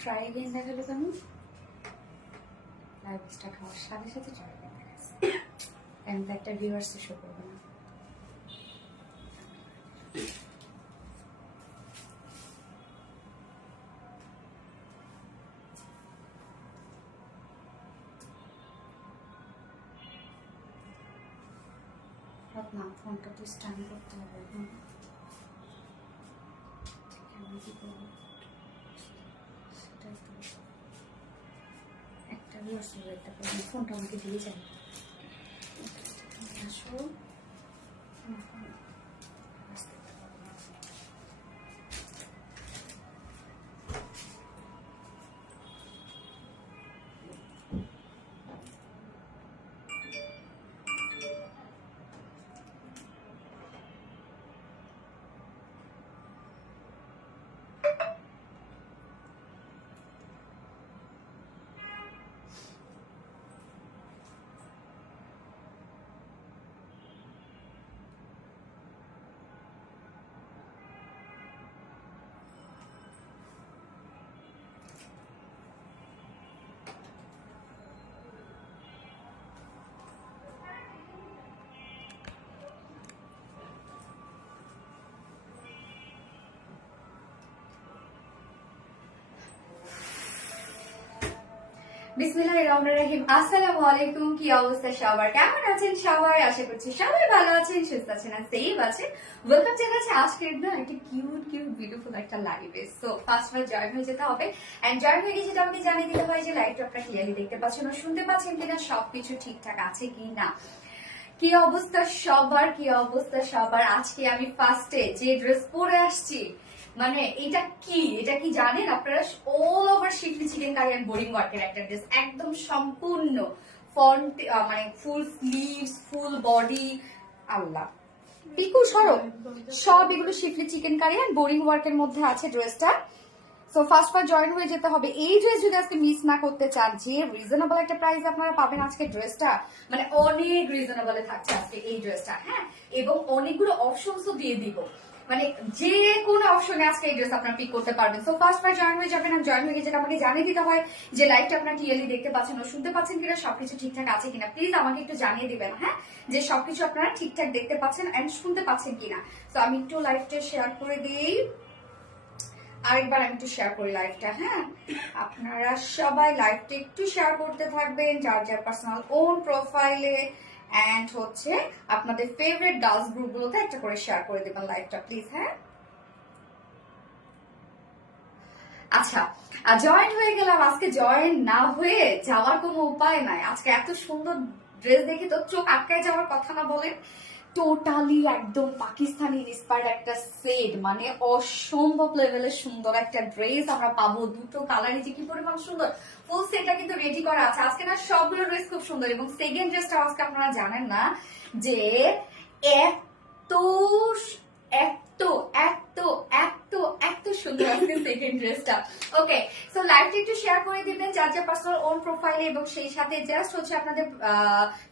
Try again দেখালো কেন? লাইভটা খাওয়ার সাথে সাথে ট্রাই এগেইন দেখাচ্ছে। আমি তো একটা ভিউয়ার্স শো করবো না। না, ফোনটা তো স্ট্যান্ড করতে হবে। আমি কি করবো? সেটাই তো একটা ভিউয়ার্স দেখতে পাবো। ফোনটা আমাকে দিয়ে যাবে। আসো বিসমিল্লাহিররহমানিররহিম। আসসালামু আলাইকুম। কি অবস্থা সবার? কেমন আছেন সবাই? আশা করছি সবাই ভালো আছেন, সুস্থ আছেন আর সেফ আছেন। ওয়েলকাম জানাচ্ছি আজকের না একটা কিউট বিউটিফুল একটা লাইভে। সো ফার্স্ট জয়েন হয়ে যেতে হবে। এন্ড জয়েন হয়ে গেছে, আমাকে জানিয়ে দিতে হয় যে লাইভটা আপনারা ক্লিয়ারলি দেখতে পাচ্ছেন ও শুনতে পাচ্ছেন কিনা, সবকিছু ঠিকঠাক আছে কিনা। কি অবস্থা সবার? কি অবস্থা সবার? আজকে আমি ফার্স্টে যে ড্রেস পরে আসছি, মানে এটা কি জানেন আপনারা? All over schiffli chikankari and boring ওয়ার্কের একটা ড্রেস, একদম সম্পূর্ণ ফ্রন্ট, মানে ফুল স্লিভস, ফুল বডি, আল্লাহ পিকু সরব সব এগুলো schiffli chikankari and boring ওয়ার্কের মধ্যে আছে ড্রেসটা। সো ফার্স্ট জয়েন হয়ে যেতে হবে। এই ড্রেস যদি আজকে মিস না করতে চান, যে রিজনেবল একটা প্রাইস আপনারা পাবেন আজকে ড্রেসটা, মানে অনেক রিজনেবলে থাকছে আজকে এই ড্রেসটা, হ্যাঁ, এবং অনেকগুলো অপশনসও দিয়ে দিব, মানে যে কোনো অপশনে আজকে এই ড্রেস আপনারা পিক করতে পারবেন। সো ফার্স্ট জয়েন হয়ে যাবেন। জয়েন হয়ে যেটা আমাকে জানিয়ে দিতে হয় যে লাইভটা আপনারা ক্লিয়ারলি দেখতে পাচ্ছেন ও শুনতে পাচ্ছেন কিনা, সবকিছু ঠিকঠাক আছে কিনা। প্লিজ আমাকে একটু জানিয়ে দিবেন, হ্যাঁ, যে সবকিছু আপনারা ঠিকঠাক দেখতে পাচ্ছেন এন্ড শুনতে পাচ্ছেন কিনা। তো আমি একটু লাইভটা শেয়ার করে দিই। আরেকবার আমি একটু শেয়ার করি লাইভটা, হ্যাঁ, আপনারা সবাই লাইভটা একটু শেয়ার করতে থাকবেন যার যার পার্সোনাল ওন প্রোফাইলে এন্ড হচ্ছে আপনাদের ফেভারিট গার্লস গ্রুপগুলোতে একটা করে শেয়ার করে দেবেন লাইভটা প্লিজ, হ্যাঁ। আচ্ছা, জয়েন হয়ে গেলাম। আজকে জয়েন না হয়ে যাওয়ার কোনো উপায় নাই। আজকে এত সুন্দর ড্রেস দেখে তো চোখ আটকায় যাওয়ার কথা না বলেন। টোটালি একদম পাকিস্তানি ইন্সপায়ার্ড একটা সেট, মানে অসম্ভব লেভেলের সুন্দর একটা ড্রেস আমরা পাবো। দুটো কালারই যে কি পরিমাণ সুন্দর, ফুল সেটটা কিন্তু রেডি করা আছে আজকে না। সবগুলো ড্রেস খুব সুন্দর এবং সেকেন্ড ড্রেসটা আজকে আপনারা জানেন না যে এত এত এত এত এত সুন্দর আজকে সেকেন্ড ড্রেসটা। ওকে, সো লাইভটা একটু শেয়ার করে দিবেন যার যার পার্সোনাল ওন প্রোফাইলে এবং সেই সাথে জাস্ট হচ্ছে আপনাদের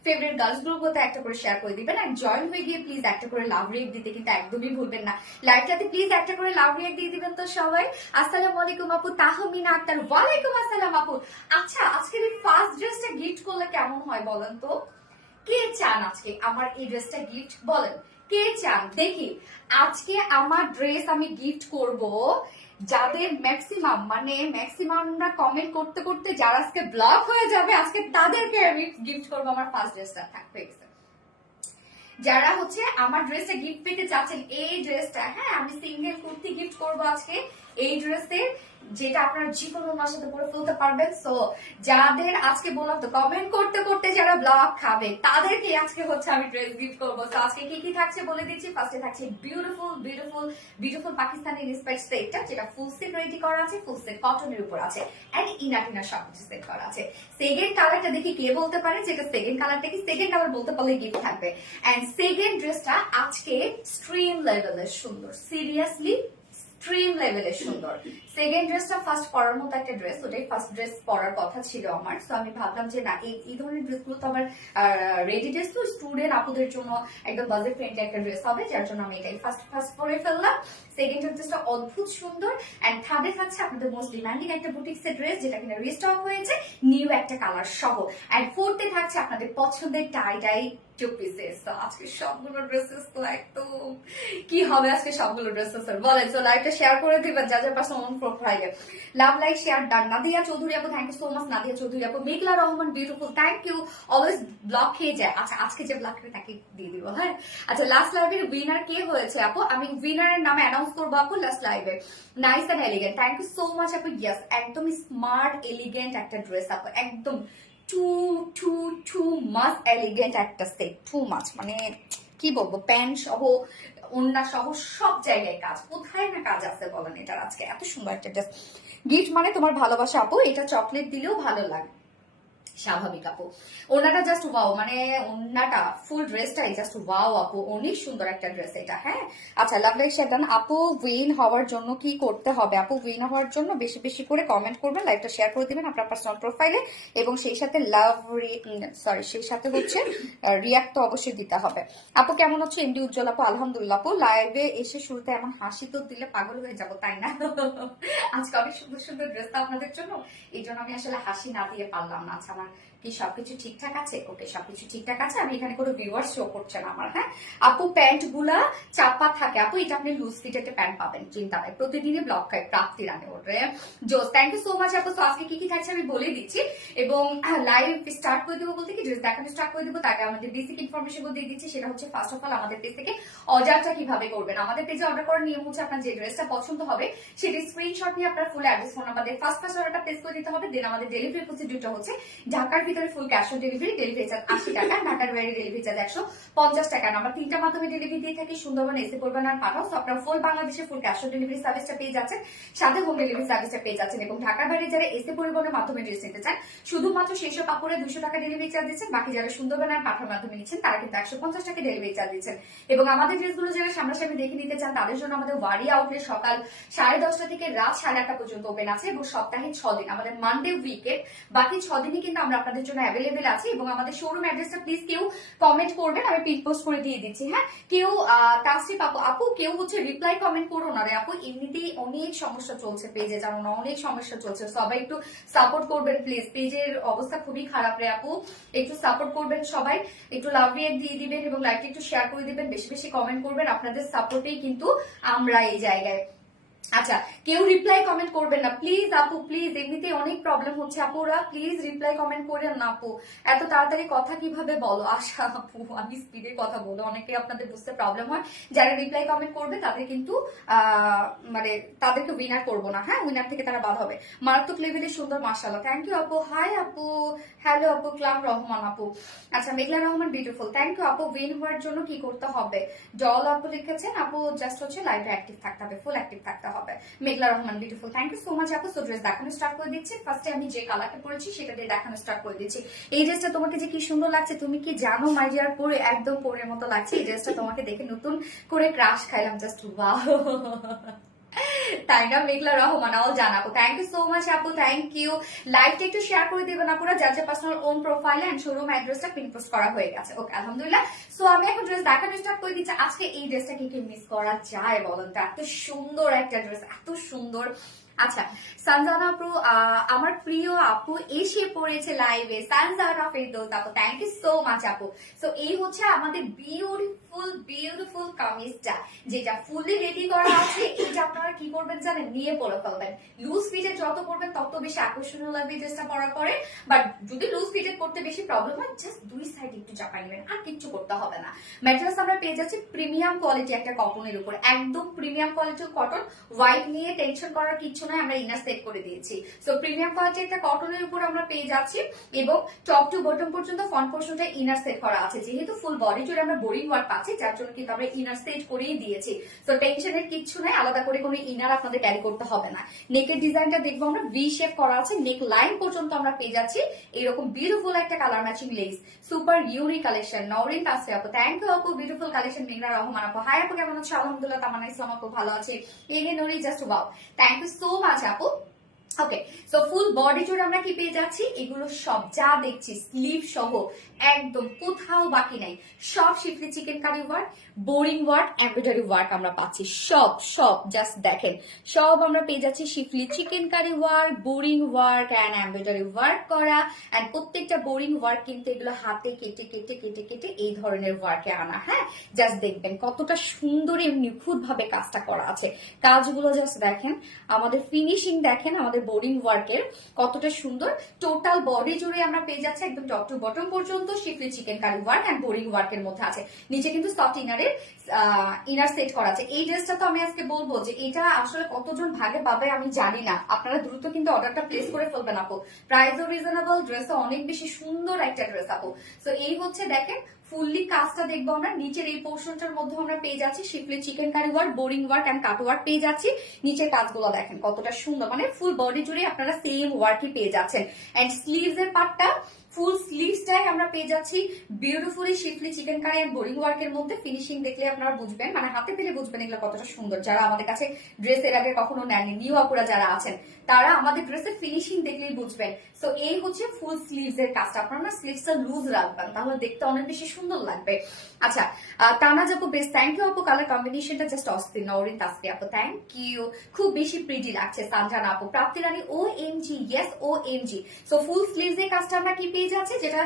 ফেভারিট গার্লস গ্রুপগুলোতে একটা করে শেয়ার করে দিবেন। আর জয়েন হয়ে গিয়ে প্লিজ একটা করে লাভ রিয়েক্ট দিতে কিন্তু একদমই ভুলবেন না। লাইভটাতে প্লিজ একটা করে লাভ রিয়েক্ট দিয়ে দিবেন তো সবাই। আসসালামু আলাইকুম আপু তাহমিনা আক্তার। ওয়ালাইকুম আসসালাম আপু। আচ্ছা, আজকের এই ফার্স্ট ড্রেসটা গিফট করলে কেমন হয় বলেন তো? কে চান আজকে আমার এই ড্রেসটা গিফট? বলেন কে চান দেখি। আজকে আমার ড্রেস আমি গিফট করব যাদের ম্যাক্সিমামরা কমেন্ট করতে করতে যারা আজকে ব্লক হয়ে যাবে, আজকে তাদেরকে আমি গিফট করবো আমার ফার্স্ট ড্রেসটা। থাকবে যারা হচ্ছে আমার ড্রেসটা গিফট পেতে চাচ্ছেন, এই ড্রেসটা, হ্যাঁ, আমি সিঙ্গেল কুর্তি গিফট করবো আজকে এই ড্রেসের, যেটা আপনারা যে কোনো ওনার সাথে পরে ফেলতে পারবেন। সো যাদের আজকে বললাম তো কমেন্ট করতে করতে যারা ব্লগ খাবে তাদেরকে আজকে হচ্ছে আমি ড্রেস গিফট করবো। তো আজকে কি কি থাকছে বলে দিচ্ছি। ফার্স্টে থাকছে বিউটিফুল পাকিস্তানি ইন্সপায়ার্ড সেটটা, যেটা ফুল সেট রেডি করা আছে, ফুল সেট কটনের উপর আছে এন্ড ইনার সবকিছু সেট করা আছে। সেকেন্ড কালারটা দেখি কে বলতে পারে যেটা সেকেন্ড কালারটা কি। সেকেন্ড কালার বলতে পারলে গিফট থাকবে। এন্ড সেকেন্ড ড্রেসটা আজকে স্ট্রিম লেভেলের সুন্দর, সিরিয়াসলি এক্সট্রিম লেভেলের সুন্দর। সেকেন্ড ড্রেসটা ফার্স্ট পরার মতো একটা ড্রেস, ওটাই ফার্স্ট ড্রেস পরার কথা ছিল আমার। সো আমি ভাবলাম যে না, এই ধরনের ড্রেসগুলো তো আমার রেডি ড্রেস, তো স্টুডেন্ট আপুদের জন্য একদম বাজেট ফ্রেন্ডলি একটা ড্রেস হবে, যার জন্য আমি এটাই ফার্স্ট পরে ফেললাম। সেকেন্ড ড্রেসটা অদ্ভুত সুন্দর। এন্ড থার্ডে থাকছে আপনাদের মোস্ট ডিমান্ডিং একটা বুটিক্সের ড্রেস, যেটা কিনা রিস্টক হয়েছে নিউ একটা কালার সহ। এন্ড ফোর্থে থাকছে আপনাদের পছন্দের টাই টু পিসেস। তো আজকে সবগুলো ড্রেসেস তো একদম কি হবে আজকে সবগুলো ড্রেসেস বলেন। তো লাইভটা শেয়ার করে দিবেন যা যা পার্সোনাল অন প্রোফাইলে। Love like share done. Nadia Chowdhury আপু thank you so much. Nadia Chowdhury আপু, Meghla Rahman beautiful thank you. Always block খেয়ে যায়। আচ্ছা আজকে যে ব্লক করে তাকে দিয়ে দিব, হ্যাঁ। আচ্ছা লাস্ট লাইভের উইনার কে হয়েছে আপু, আমি উইনারের নামে অ্যানাউন্স করবো আপু লাস্ট লাইভে। Nice and elegant, thank you so much আপু। ইয়েস, একদম স্মার্ট এলিগেন্ট একটা ড্রেস আপু, একদম টু মাচ এলিগেন্ট একটা সেট, টু মাচ মানে কি বলবো, প্যান্ট সহ ওন্না সহ সব জায়গায় কাজ, কোথায় না কাজ আছে বলেন এটার। আজকে এত সুন্দর একটা ড্রেস। গিফট মানে তোমার ভালোবাসা আপু, এটা চকলেট দিলেও ভালো লাগে, স্বাভাবিক আপু। ওনাটা জাস্ট ওয়াও, মানে ওনাটা ফুল ড্রেসটাই জাস্ট ওয়াও আপু, অনেক সুন্দর একটা ড্রেস এটা, হ্যাঁ। আচ্ছা লাভ লাইক শেয়ার ডান। আপু উইন হওয়ার জন্য কি করতে হবে আপু? উইন হওয়ার জন্য বেশি বেশি করে কমেন্ট করবেন, লাইভটা শেয়ার করে দিবেন আপনার পার্সোনাল প্রোফাইলে, এবং সেই সাথে সেই সাথে হচ্ছে রিয়াক্ট তো অবশ্যই দিতে হবে। আপু কেমন হচ্ছে এমডি উজ্জ্বল আপু? আলহামদুলিল্লাহ আপু। লাইভে এসে শুরুতে এমন হাসি তো দিলে পাগল হয়ে যাবো, তাই না? আজকে অনেক সুন্দর সুন্দর ড্রেস আপনাদের জন্য, এই জন্য আমি আসলে হাসি না দিয়ে পারলাম না। আচ্ছা আমার কি সবকিছু ঠিকঠাক আছে? ওকে, সবকিছু ঠিকঠাক আছে। আমি এখানে কোনো ভিউয়ার্স শো করছে না আমার, হ্যাঁ। আপু প্যান্ট গুলা চাপা থাকে আপু, এটা আপনি লুজ ফিট একটা প্যান্ট পাবেন, চিন্তা নাই। প্রতিদিনই ব্লক খাই, প্রাপ্তি রানে ওরে জোস। থ্যাংক ইউ সো মাচ আপু। তো আজকে কি কি থাকছে আমি বলে দিচ্ছি, এবং লাইভ স্টার্ট করে দেবো বলতে কি ড্রেস দেখানো স্টার্ট করে দেবো, তাকে আমাদের বেসিক ইনফরমেশন দিয়ে দিচ্ছি। সেটা হচ্ছে ফার্স্ট অফ অল আমাদের পেজ থেকে অর্ডারটা কিভাবে করবেন। আমাদের পেজে অর্ডার করার নিয়ম হচ্ছে আপনার যে ড্রেসটা পছন্দ হবে সেটি স্ক্রিনশট নিয়ে আপনার ফুল অ্যাড্রেস ফোন নাম্বার দিয়ে ফার্স্ট অর্ডারটা প্লেস করে দিতে হবে। দেন আমাদের ডেলিভারি প্রসিডিউরটা হচ্ছে ঢাকার ভিতরে full cash on delivery charge 80 টাকা, ঢাকার বাইরে ডেলিভারি চার্জ 150 টাকা। আমরা 3টা মাধ্যমে ডেলিভারি দিয়ে থাকি, সুন্দরবন, এসে পড়বেন আর পাঠাও। সো আপনারা ফুল বাংলাদেশে ফুল ক্যাশ অন ডেলিভারি সার্ভিসটা পেয়ে যাচ্ছেন, সাথে হোম ডেলিভারি সার্ভিসটা পেয়ে যাচ্ছেন। এবং ঢাকার বাইরে যারা এসে পরিবহনের মাধ্যমে ড্রেস নিতে চান, শুধুমাত্র সেসব কাপড়ে 200 টাকা ডেলিভারি চার্জ দিচ্ছেন। বাকি যারা সুন্দরবন আর পাঠার মাধ্যমে নিচ্ছেন তারা কিন্তু 150 টাকা ডেলিভারি চার্জ দিচ্ছেন। এবং আমাদের ড্রেসগুলো যারা সামনাসামনি দেখে নিতে চান তাদের জন্য আমাদের ওয়ারি আউটলেট সকাল 10:30 থেকে রাত 8:30 পর্যন্ত ওপেন আছে, এবং সপ্তাহে 6 দিন, আমাদের মানডে উইকেন্ড, বাকি 6 দিনই কিন্তু আমরা আপনাদের জন্য অ্যাভেলেবেল আছি। এবং আমাদের শোরুম অ্যাড্রেসটা প্লিজ কেউ কমেন্ট করবেন, আমি পিন পোস্ট করে দিয়ে দিচ্ছি, হ্যাঁ। কেউ তাসরিফ আপু কেউ হচ্ছে রিপ্লাই কমেন্ট করো না রে আপু, এমনিতেই অনেক সমস্যা চলছে পেজে, জানো না, অনেক সমস্যা চলছে। সবাই একটু সাপোর্ট করবেন প্লিজ, পেজের অবস্থা খুবই খারাপ রে আপু, একটু সাপোর্ট করবেন সবাই, একটু লাভ রিয়েক্ট দিয়ে দিবেন এবং লাইকটা একটু শেয়ার করে দিবেন, বেশি বেশি কমেন্ট করবেন। আপনাদের সাপোর্টেই কিন্তু আমরা এই জায়গায়। আচ্ছা কেউ রিপ্লাই কমেন্ট করবেন না প্লিজ আপু, প্লিজ, এমনিতে অনেক প্রবলেম হচ্ছে আপুরা, প্লিজ রিপ্লাই কমেন্ট করেন না আপু, এত তাড়াতাড়ি কথা কিভাবে বলো। আশা আপু আমি স্পিডে কথা বলো, অনেকে আপনাদের বুঝতে প্রবলেম হয়। যারা রিপ্লাই কমেন্ট করবে তাদের কিন্তু মানে তাদেরকে উইনার করবো না, হ্যাঁ, উইনার থেকে তারা বাদ হবে। মারাত্মক লেভেলের সুন্দর, মাশাআল্লাহ, থ্যাংক ইউ আপু। হাই আপু, হ্যালো আপু, ক্লাম রহমান আপু। আচ্ছা মেঘলা রহমান বিউটিফুল, থ্যাংক ইউ আপু। উইন হওয়ার জন্য কি করতে হবে? জল আপু লিখেছেন আপু, জাস্ট হচ্ছে লাইভে অ্যাক্টিভ থাকতে হবে, ফুল অ্যাক্টিভ থাকতে হবে। Meghla Rahman beautiful, thank you so much আপু। সো ড্রেস দেখানো স্টার্ট করে দিচ্ছি। ফার্স্টে আমি যে কালারটা পরেছি সেটা দিয়ে দেখানো স্টার্ট করে দিচ্ছি। এই ড্রেসটা তোমাকে যে কি সুন্দর লাগছে তুমি কি জানো মাই ডিয়ার? পরে একদম পরের মতো লাগছে। এই ড্রেসটা তোমাকে দেখে নতুন করে ক্রাশ খাইলাম, জাস্ট ওয়াও, তাই না? মেঘলা রহমান অল জানাবো, থ্যাংক ইউ সো মাচ আপু, থ্যাংক ইউ। লাইভটা একটু শেয়ার করে দেবেন আপুরা, যার যার personal own profile and showroom অ্যাড্রেসটা পিন পোস্ট করা হয়ে গেছে। ওকে আলহামদুলিল্লাহ। সো আমি এখন ড্রেস দেখানো স্টার্ট করে দিচ্ছি। আজকে এই ড্রেসটা কি মিস করা যায় বলেন তো? এত সুন্দর একটা ড্রেস, এত সুন্দর। আচ্ছা সানজানা আপু, আমার প্রিয় আপু এসে পড়েছে লাইভে, সানজানা ফেরদৌস আপু, থ্যাংক ইউ সো মাচ আপু। সো এই হচ্ছে আমাদের বিউটিফুল কামিজটা, যেটা ফুললি রেডি করা আছে। এইটা আপনারা কি করবেন জানেন? নিয়ে পরে ফেলবেন। লুজ ফিটে যত করবেন তত বেশি আকর্ষণীয় লাগবে ড্রেসটা পরার পরে। বাট যদি লুজ ফিটে করতে বেশি প্রবলেম হয়, জাস্ট দুই সাইড একটু চাপাই নেবেন, আর কিচ্ছু করতে হবে না। ম্যাটেরিয়ালস আমরা পেয়ে যাচ্ছি প্রিমিয়াম কোয়ালিটি একটা কটনের উপর, একদম প্রিমিয়াম কোয়ালিটির কটন। হোয়াইট নিয়ে টেনশন করার কিছু নয়, আমরা ইনার সেট করে দিয়েছি। সো প্রিমিয়াম কোয়ালিটি একটা কটনের উপর আমরা পেয়ে যাচ্ছি, এবং টপ টু বটম পর্যন্ত ফ্রন্ট পোর্শনটা ইনার সেট করা আছে। যেহেতু ফুল বডি জুড়ে আমরা বোরিং ওয়ার্ক পাচ্ছি, যার জন্য কিন্তু আমরা ইনার সেট করেই দিয়েছি। সো টেনশনের কিচ্ছু নাই, আলাদা করে কোনো ইনার আপনাদের ক্যারি করতে হবে না। নেকের ডিজাইনটা দেখুন দেখবো আমরা ভি শেপ করা আছে, নেক লাইন পর্যন্ত আমরা পেয়ে যাচ্ছি এরকম বিউটিফুল একটা colour matching less, super unique collection. Nowrin Tasfia আপু, থ্যাংক ইউ আপু, বিউটিফুল কালেকশন। মেঘনা রহমান আপু, হাই আপু কেমন আছো? আলহামদুলিল্লাহ। তামান্না ইসলাম আপু, ভালো আছে। এগে নুরি, just wow, thank you so much আপু। ওকে, সো ফুল বডি জুড়ে আমরা কি পেয়ে যাচ্ছি, এগুলো সব যা দেখছি স্লিভ সহ একদম কোথাও বাকি নাই, সব schiffli chikankari work, boring work, embroidery work আমরা পাচ্ছি, সব সব জাস্ট দেখেন, সব আমরা পেয়ে যাচ্ছি schiffli chikankari work, boring work and embroidery work করা। এন্ড প্রত্যেকটা বোরিং ওয়ার্ক কিন্তু এগুলো হাতে কেটে কেটে কেটে কেটে এই ধরনের ওয়ার্কে আনা। হ্যাঁ, জাস্ট দেখবেন কতটা সুন্দর নিখুঁত ভাবে কাজটা করা আছে, কাজগুলো জাস্ট দেখেন, আমাদের ফিনিশিং দেখেন, আমাদের বোরিং ওয়ার্কের কতটা সুন্দর। টোটাল বডি জুড়ে আমরা পেয়ে যাচ্ছি একদম টপ টু বটম পর্যন্ত schiffli chikankari work and boring ওয়ার্কের মধ্যে আছে। নিচে কিন্তু সফট ইনার সেট করা আছে। এই ড্রেসটা তো আমি আজকে বলবো যে এটা আসলে কতজন ভাগে পাবে আমি জানি না, আপনারা দ্রুত কিন্তু অর্ডারটা প্লেস করে ফেলবেন আপু, প্রাইসও রিজনেবল, ড্রেসও অনেক বেশি সুন্দর একটা ড্রেস আপু। সো এই হচ্ছে দেখেন ফুললি কাজটা দেখবো আমরা, নিচের এই পোর্শনটার মধ্যে আমরা পেয়ে যাচ্ছি schiffli chikankari work, boring work and cut work পেয়ে যাচ্ছি। নিচের কাজগুলো দেখেন কতটা সুন্দর, মানে ফুল বডি জুড়ে আপনারা সেম ওয়ার্কই পেয়ে যাচ্ছেন। এন্ড স্লিভস এর পার্টটা, ফুল স্লিভসটাই আমরা পেয়ে যাচ্ছি বিউটিফুলি শিফলি চিকেন কারি এন্ড বোরিং ওয়ার্কের মধ্যে। ফিনিশিং দেখলে আপনারা বুঝবেন, মানে হাতে পেলে বুঝবেন এগুলো কতটা সুন্দর। যারা আমাদের কাছে ড্রেস এর আগে কখনো নেননি, নিউ আপুরা যারা আছেন, তারা আমাদের ড্রেসের ফিনিশিং দেখলেই বুঝবেন। সো এই হচ্ছে ফুল স্লিভস এর কাজটা, আপনারা স্লিভসটা লুজ রাখবেন, তাহলে দেখতে অনেক বেশি সুন্দর লাগবে। আচ্ছা, তানাজ আপু, বেশ থ্যাংক ইউ আপু, কালার কম্বিনেশনটা জাস্ট অস্থির। নওরিন তাসফিয়া আপু, থ্যাংক ইউ, খুব বেশি প্রিটি লাগছে। সানজানা আপু, Prapti Rani, O M G, yes O M G. So full sleeves এর কাজটা আমরা কি পেয়ে যাচ্ছি, যেটা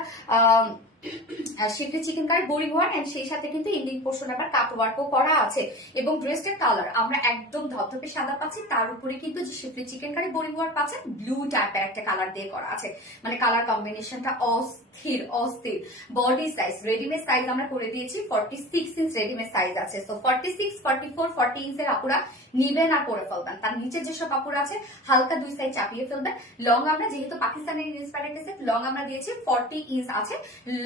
schiffli chikankari boring work and সেই সাথে কিন্তু এন্ডিং পোর্শন আবার কাট ওয়ার্কও করা আছে। এবং ড্রেসটার কালার আমরা একদম ধপধপে সাদা পাচ্ছি, তার উপরে কিন্তু যে শিফলি চিকেন কারি বোরিং ওয়ার্ক পাচ্ছেন ব্লু টাইপের একটা কালার দিয়ে করা আছে, মানে কালার কম্বিনেশনটা অস্থির অস্থির। বডি সাইজ, রেডিমেড সাইজ আমরা করে দিয়েছি 46 ইঞ্চ রেডিমেড সাইজ আছে। সো 46, 44, 40 ইঞ্চের আপুরা নিবেন আর পরে ফেলবেন। তার নিচে যেসব আপুরা আছে হালকা 2 সাইজ চাপিয়ে ফেলবেন। লং আমরা যেহেতু পাকিস্তানের ইন্সপায়ার্ড এসে লং আমরা দিয়েছি 40 ইঞ্চ আছে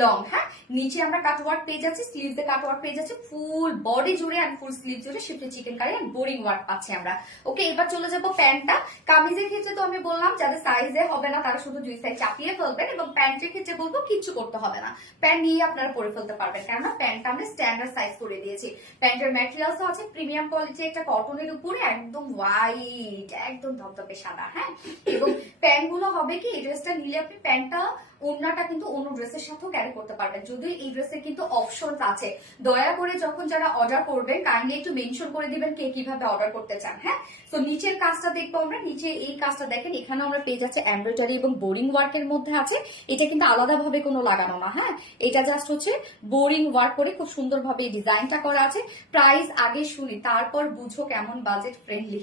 লং। হ্যাঁ, নিচে আমরা কাট ওয়ার্ক পেয়ে যাচ্ছি, স্লিভস এ কাট ওয়ার্ক পেয়ে যাচ্ছি, ফুল বডি জুড়ে আর ফুল স্লিভ জুড়ে শিফলি চিকেন কারি আর বোরিং ওয়ার্ক পাচ্ছি আমরা। ওকে, এবার চলে যাবো প্যান্টটা। কামিজের ক্ষেত্রে তো আমি বললাম যাদের সাইজে হবে না তারা শুধু 2 সাইজ চাপিয়ে ফেলবেন, এবং প্যান্টের ক্ষেত্রে বলবো কিচ্ছু করতে হবে না, প্যান্ট নিয়ে আপনারা পরে ফেলতে পারবেন, কেননা প্যান্টটা আমরা স্ট্যান্ডার্ড সাইজ করে দিয়েছি। প্যান্টের ম্যাটেরিয়ালসও আছে প্রিমিয়াম কোয়ালিটি, একটা কটনের উপরে একদম হোয়াইট, একদম ধপধপে সাদা। হ্যাঁ, এবং প্যান্ট গুলো হবে কি, এই ড্রেসটা নিলে আপনি প্যান্টটা ওড়নাটা কিন্তু অন্য ড্রেসের সাথেও ক্যারি করতে পারবেন, যদি এই ড্রেসের কিন্তু অপশন আছে। দয়া করে যখন যারা অর্ডার করবেন কাইন্ডলি একটু মেনশন করে দিবেন কে কিভাবে অর্ডার করতে চান। হ্যাঁ, তো নিচের কাজটা দেখবো আমরা, নিচে এই কাজটা দেখেন, এখানে আমরা পেয়ে যাচ্ছে এমব্রয়ডারি এবং বোরিং ওয়ার্কের মধ্যে আছে। এটা কিন্তু আলাদা ভাবে কোনো লাগানো না, হ্যাঁ, এটা জাস্ট হচ্ছে বোরিং ওয়ার্ক করে খুব সুন্দর ভাবে এই ডিজাইনটা করা আছে। প্রাইস আগে শুনি তারপর বুঝো কেমন বাজেট ফ্রেন্ডলি।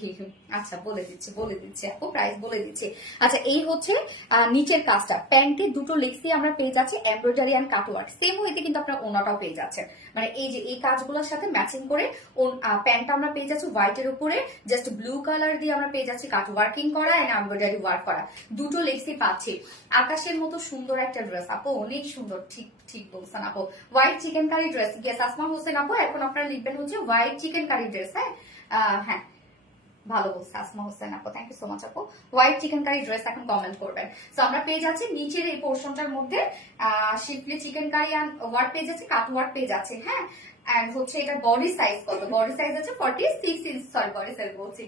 আচ্ছা, বলে দিচ্ছি আপু, প্রাইস বলে দিচ্ছি। আচ্ছা, এই হচ্ছে নিচের কাজটা, প্যান্টে দুটো লেগস দিয়ে আমরা পেয়ে যাচ্ছি embroidery and cut work, same ওয়েতে কিন্তু আপনারা ওনাটাও পেয়ে যাচ্ছেন, মানে এই যে এই কাজগুলোর সাথে ম্যাচিং করে প্যান্টটা আমরা পেয়ে যাচ্ছি হোয়াইটের উপরে জাস্ট ব্লু কালার দিয়ে আমরা পেয়ে যাচ্ছি কাট ওয়ার্কিং করা এন্ড এমব্রয়ডারি ওয়ার্ক করা, দুটো লেগসই পাচ্ছি। আকাশের মতো সুন্দর একটা ড্রেস আপু, অনেক সুন্দর, ঠিক ঠিক বলছেন আপু। White chikankari dress, yes Asma Hossain আপু, এখন আপনারা লিখবেন হচ্ছে হোয়াইট চিকেন কারি ড্রেস। হ্যাঁ হ্যাঁ, ভালো বলছে আসমা হোসেন আপু, থ্যাংক ইউ সো মাচ আপু। হোয়াইট চিকেন কারি ড্রেস এখন কমেন্ট করবেন। সো আমরা পেয়ে যাচ্ছি নিচের এই পোর্শনটার মধ্যে শিফলি চিকেন কারি এন্ড ওয়ার্ক পেয়ে যাচ্ছে, কাট ওয়ার্ক পেয়ে যাচ্ছে। হ্যাঁ, এন্ড হচ্ছে এটা বডি সাইজ কত, বডি সাইজ আছে 46 ইঞ্চ, সরি বডি সাইজ বলছি,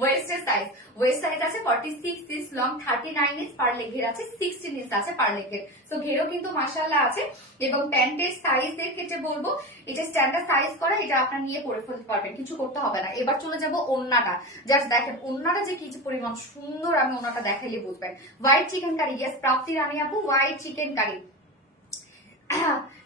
ওয়েস্টের সাইজ, ওয়েস্ট সাইজ আছে 46 ইঞ্চ লং, 39 ইঞ্চ পার লেগ, ঘের আছে 16 ইঞ্চ আছে পার লেগের। সো ঘেরও কিন্তু মাশাআল্লাহ আছে। এবং প্যান্টের সাইজের ক্ষেত্রে বলবো এটা স্ট্যান্ডার্ড সাইজ করা, এটা আপনারা নিয়ে পরে ফেলতে পারবেন, কিছু করতে হবে না। এবার চলে যাব ওন্নাটা, জাস্ট দেখেন ওন্নাটা যে কি পরিমাণ সুন্দর, আমি ওন্নাটা দেখাইলে বুঝবেন। হোয়াইট চিকেন কারি, ইয়েস প্রাপ্তি রানী আপু, হোয়াইট চিকেন কারি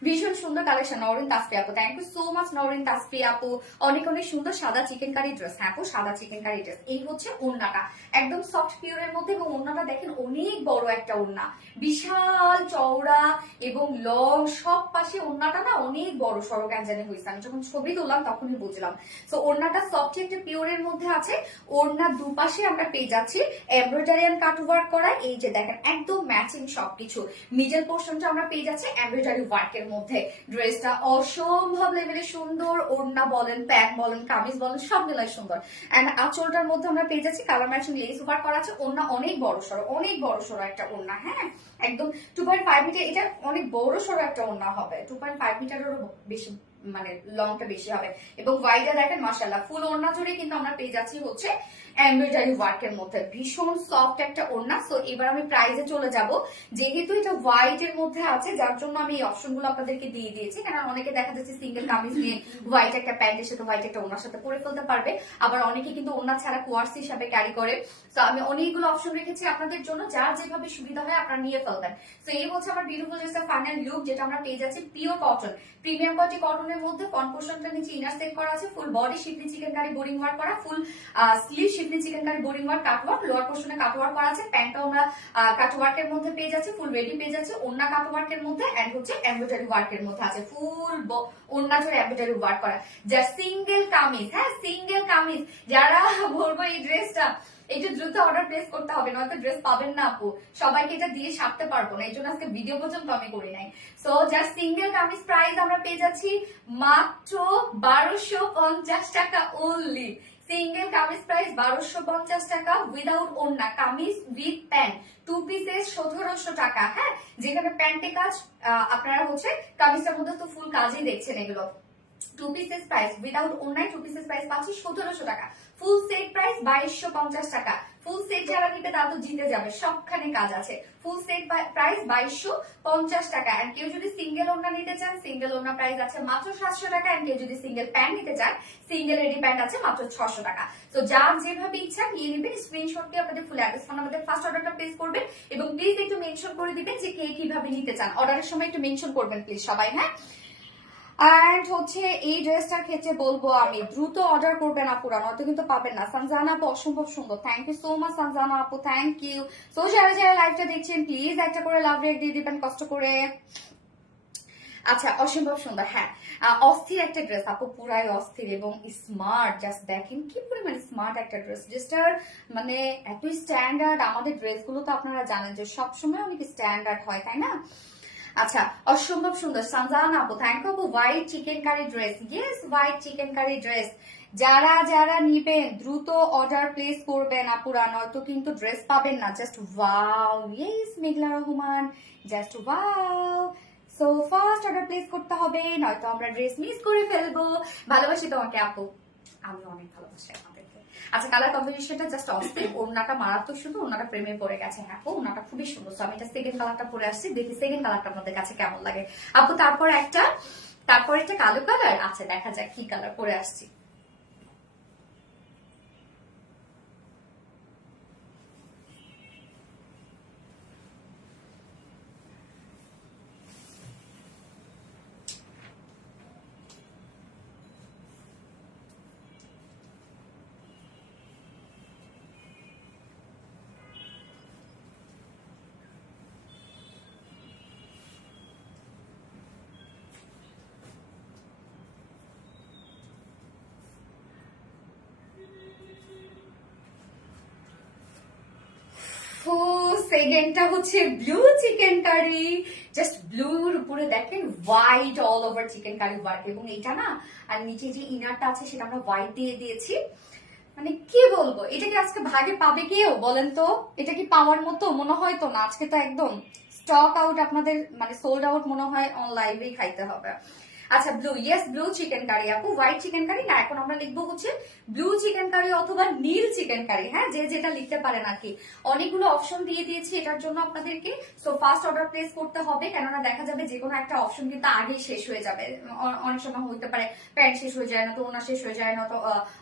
ভীষণ সুন্দর কালেকশন। নওরিন তাসফিয়া আপু, thank you so much Nowrin Tasfia আপু, অনেক অনেক সুন্দর সাদা চিকেন কারি ড্রেস। হ্যাঁ আপু, সাদা চিকেন কারি ড্রেস। এই হচ্ছে ওড়নাটা, একদম সফট পিওরের মধ্যে, এবং ওড়নাটা দেখেন অনেক বড় একটা ওড়না, বিশাল চওড়া এবং লং, সব পাশে ওড়নাটা না অনেক বড় সড়ো গ্যাঞ্জানে হয়েছে, আমি যখন ছবি তুললাম তখনই বুঝলাম। তো ওড়নাটা সফট একটা পিওরের মধ্যে আছে। ওড়নার দুপাশে আমরা পেয়ে যাচ্ছি এমব্রয়ডারি এন্ড কাট ওয়ার্ক করা, এই যে দেখেন একদম ম্যাচিং সবকিছু। মিডল পোর্শনটা আমরা পেয়ে যাচ্ছি এমব্রয়ডারি এমব্রয়ডারি ওয়ার্কের মধ্যে। ড্রেসটা অসম্ভব লেভেলে সুন্দর, ওড়না বলেন, প্যান্ট বলেন, কামিজ বলেন, সব মিলাই সুন্দর। এন্ড আঁচলটার মধ্যে আমরা পেয়ে যাচ্ছি কালার ম্যাচিং লেস ওয়ার্ক করা আছে। ওড়না অনেক বড় সড়ো একটা ওড়না, হ্যাঁ একদম 2.5 মিটার, এটা অনেক বড় সড়ো একটা ওড়না হবে, 2.5 মিটারেরও বেশি, মানে লংটা বেশি হবে। এবং ওয়াইডটা দেখেন মাশাআল্লাহ, ফুল ওড়না জুড়ে কিন্তু আমরা পেয়ে যাচ্ছি হচ্ছে এমব্রয়ডারি ওয়ার্কের মধ্যে, ভীষণ সফট একটা ওড়না। সো এবার আমি প্রাইসে চলে যাব, যেহেতু এটা হোয়াইট এর মধ্যে আছে যার জন্য আমি এই অপশনগুলো আপনাদেরকে দিয়ে দিয়েছি, কারণ অনেকে দেখা যাচ্ছে সিঙ্গেল কামিজ নিয়ে হোয়াইট একটা প্যান্টের সাথে হোয়াইট একটা ওড়নার সাথে পরে ফেলতে পারবে, আবার অনেকে কিন্তু ওড়না ছাড়া কোয়ার্স হিসাবে ক্যারি করে। তো আমি অনেকগুলো অপশন রেখেছি আপনাদের জন্য, যার যেভাবে সুবিধা হয় আপনারা নিয়ে ফেলবেন। তো এই হচ্ছে আমার বিউটিফুল ড্রেসের ফাইনাল লুক, যেটা আমরা পেয়ে যাচ্ছি পিওর কটন, প্রিমিয়াম কোয়ালিটি কটনের মধ্যে। ফ্রন্ট পোর্শনটা নিচে ইনার সেট করা আছে, full body schiffli chikankari boring work করা, full sleeve schiffli chikankari boring work cutwork, lower পোর্শনে কাটওয়ার্ক করা আছে। প্যান্টটাও আমরা কাটওয়ার্কের মধ্যে পেয়ে যাচ্ছি, ফুল রেডি পেয়ে যাচ্ছে, ওড়না কাটওয়ার্কের মধ্যে এন্ড হচ্ছে এমব্রয়ডারি ওয়ার্কের মধ্যে আছে, ফুল ওড়না জুড়ে এমব্রয়ডারি ওয়ার্ক করা। যা সিঙ্গেল কামিজ, হ্যাঁ সিঙ্গেল কামিজ, যারা বলবো এই ড্রেসটা একটু দ্রুত অর্ডার প্লেস করতে হবে, নয়তো ড্রেস পাবেন না আপু, সবাইকে এটা দিয়ে ছাড়তে পারবো না, এই জন্য আজকে ভিডিও পর্যন্ত আমি করি নাই। So just single kameez price আমরা পেয়ে যাচ্ছি মাত্র 1250 টাকা অনলি। সিঙ্গেল কামিজ প্রাইস 1250 টাকা উইদাউট ওড়না, কামিজ উইথ প্যান্ট, 2 পিসেস 1700 টাকা, হ্যাঁ যেখানে প্যান্টে কাজ, আপনারা হচ্ছে কামিজটার মধ্যে তো ফুল কাজই দেখছেন এগুলো। 2 পিসেস প্রাইস উইদাউট ওড়নায় 2 পিসেস প্রাইস পাচ্ছি 1700 টাকা, ফুল সেট প্রাইস 2250 টাকা। ফুল সেট যারা নিবে তারা তো জিতে যাবে, সবখানে কাজ আছে। ফুল সেট প্রাইস 2250 টাকা। এন্ড কেউ যদি সিঙ্গেল ওড়না নিতে চান, সিঙ্গেল ওড়না প্রাইস আছে মাত্র 700 টাকা। এন্ড কেউ যদি সিঙ্গেল প্যান্ট নিতে চান, সিঙ্গেল রেডি প্যান্ট আছে মাত্র 600 টাকা। তো যার যেভাবে ইচ্ছা নিয়ে নেবেন, স্ক্রিনশট দিয়ে আপনাদের ফুল অ্যাড্রেস ফোন আমাদের ফার্স্ট অর্ডারটা প্লেস করবেন, এবং প্লিজ একটু মেনশন করে দিবেন যে কে কিভাবে নিতে চান, অর্ডারের সময় একটু মেনশন করবেন প্লিজ সবাই, হ্যাঁ। এন্ড হচ্ছে এই ড্রেসটার ক্ষেত্রে বলবো আমি, দ্রুত অর্ডার করবেন আপুরা, নয়তো কিন্তু পাবেন না। সানজানা আপু অসম্ভব সুন্দর, thank you so much Sanjana আপু, থ্যাংক ইউ। সো যারা যারা লাইভটা দেখছেন প্লিজ একটা করে লাভ রেট দিয়ে দিবেন কষ্ট করে। আচ্ছা অসম্ভব সুন্দর, হ্যাঁ অস্থির একটা ড্রেস আপু, পুরাই অস্থির এবং স্মার্ট, জাস্ট দেখেন কি পরিমাণ স্মার্ট একটা ড্রেস। ড্রেসটার মানে এত স্ট্যান্ডার্ড, আমাদের ড্রেসগুলো তো আপনারা জানেন যে সবসময় অনেক স্ট্যান্ডার্ড হয়, তাই না। আচ্ছা অসম্ভব সুন্দর সানজানা আপু, থ্যাংক ইউ আপু। White chikankari dress, yes white chikankari dress, যারা যারা নিবেন দ্রুত অর্ডার প্লেস করবেন আপুরা, নয়তো কিন্তু ড্রেস পাবেন না। Just wow, yes Meghla Rahman, just wow. So first order place করতে হবে, নয়তো আমরা ড্রেস মিস করে ফেলবো। ভালোবাসি তোমাকে আপু, আমি অনেক ভালোবাসি আপনাদেরকে। আচ্ছা কালার কম্বিনেশনটা জাস্ট অস্থির, ওড়নাটা মারাত্মক, শুধু ওড়নাটা প্রেমে পড়ে গেছে, হ্যাঁ আপু ওড়নাটা খুবই সুন্দর। তো আমি এটা সেকেন্ড কালারটা পরে আসছি, দেখি সেকেন্ড কালারটা আপনাদের কাছে কেমন লাগে আপু। তারপর একটা কালো কালার, আচ্ছা দেখা যাক কি কালার পরে আসছি। সেকেন্ডটা হচ্ছে ব্লু চিকেন কারি, জাস্ট ব্লুর উপরে দেখেন white all over chikankari work, এবং এটা না আর নিচে যে ইনারটা আছে সেটা আমরা হোয়াইট দিয়ে দিয়েছি। মানে কি বলবো, এটা কি আজকে ভাগে পাবে কেউ বলেন তো? এটা কি পাওয়ার মতো? মনে হয় তো না, আজকে তো একদম স্টক আউট, আপনাদের মানে সোল্ড আউট মনে হয়, অন লাইভেই খাইতে হবে। আচ্ছা blue, yes blue chikankari আপু, হোয়াইট চিকেন কারি না, এখন আমরা লিখবো হচ্ছে ব্লু চিকেন কারি অথবা নীল চিকেন কারি, হ্যাঁ যে যেটা লিখতে পারেন আর কি। অনেকগুলো অপশন দিয়ে দিয়েছি এটার জন্য আপনাদেরকে। সো ফার্স্ট অর্ডার প্লেস করতে হবে, কেননা দেখা যাবে যে কোনো একটা অপশন কিন্তু আগেই শেষ হয়ে যাবে। অনেক সময় হতে পারে প্যান্ট শেষ হয়ে যায়, না তো ওনা শেষ হয়ে যায়, না তো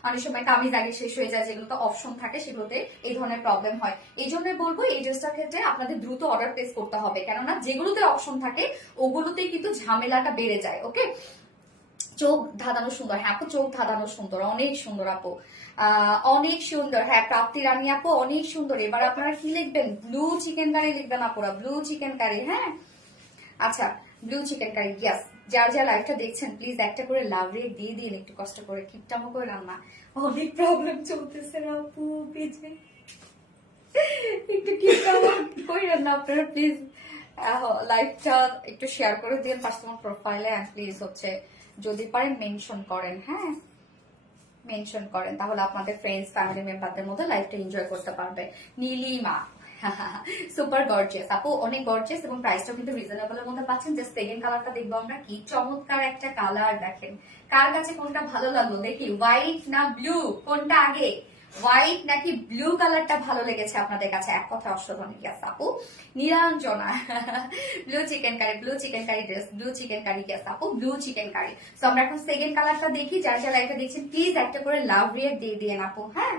অনেক সময় কামিজ আগে শেষ হয়ে যায়, যেগুলো তো অপশন থাকে সেগুলোতে এই ধরনের প্রবলেম হয়। এই জন্য বলবো এই ড্রেসটার ক্ষেত্রে আপনাদের দ্রুত অর্ডার প্লেস করতে হবে, কেননা যেগুলোতে অপশন থাকে ওগুলোতেই কিন্তু ঝামেলাটা বেড়ে যায়। ওকে, চোখ ধাঁধানো সুন্দর, হ্যাঁ আপু চোখ ধাঁধানো সুন্দর, অনেক সুন্দর আপু, অনেক সুন্দর, হ্যাঁ প্রাপ্তি রানী আপু অনেক সুন্দর। এবার আপনারা কি লিখবেন? ব্লু চিকেন কারি লিখবেন আপুরা, ব্লু চিকেন কারি, হ্যাঁ আচ্ছা ব্লু চিকেন কারি, ইয়াস। যার যা লাইভটা দেখছেন প্লিজ একটা করে লাভ রেট দিয়ে দিন, একটু কষ্ট করে, কিপটামো করে রান্না, অনেক প্রবলেম চলতেছে আপু পেজে, একটু কিপটামো করে রান্না আপনারা প্লিজ। লাইভটা একটু শেয়ার করে দিন পার্সোনাল প্রোফাইলে, এন্ড প্লিজ হচ্ছে যদি পারেন মেনশন করেন, হ্যাঁ মেনশন করেন, তাহলে আপনাদের ফ্রেন্ডস ফ্যামিলি মেম্বারদের মধ্যে লাইভটা এনজয় করতে পারবে। নীলিমা সুপার গর্জিয়াস আপু, অনেক গর্জিয়াস এবং প্রাইসটাও কিন্তু রিজনেবলের মধ্যে পাচ্ছেন। যে সেকেন্ড কালারটা দেখবো আমরা, কি চমৎকার একটা কালার, দেখেন কার কাছে কোনটা ভালো লাগলো দেখি, হোয়াইট না ব্লু, কোনটা আগে, হোয়াইট নাকি ব্লু কালারটা ভালো লেগেছে আপনাদের কাছে? এক কথা অসাধারণ। গ্যাস আপু Niranjana blue chikankari, blue chikankari dress, blue chikankari. গ্যাস আপু ব্লু চিকেন কারি। তো আমরা এখন সেকেন্ড কালারটা দেখি। যারা যারা লাইভটা দেখছেন প্লিজ একটা করে লাভ রিয়েক্ট দিয়ে দিন আপু, হ্যাঁ।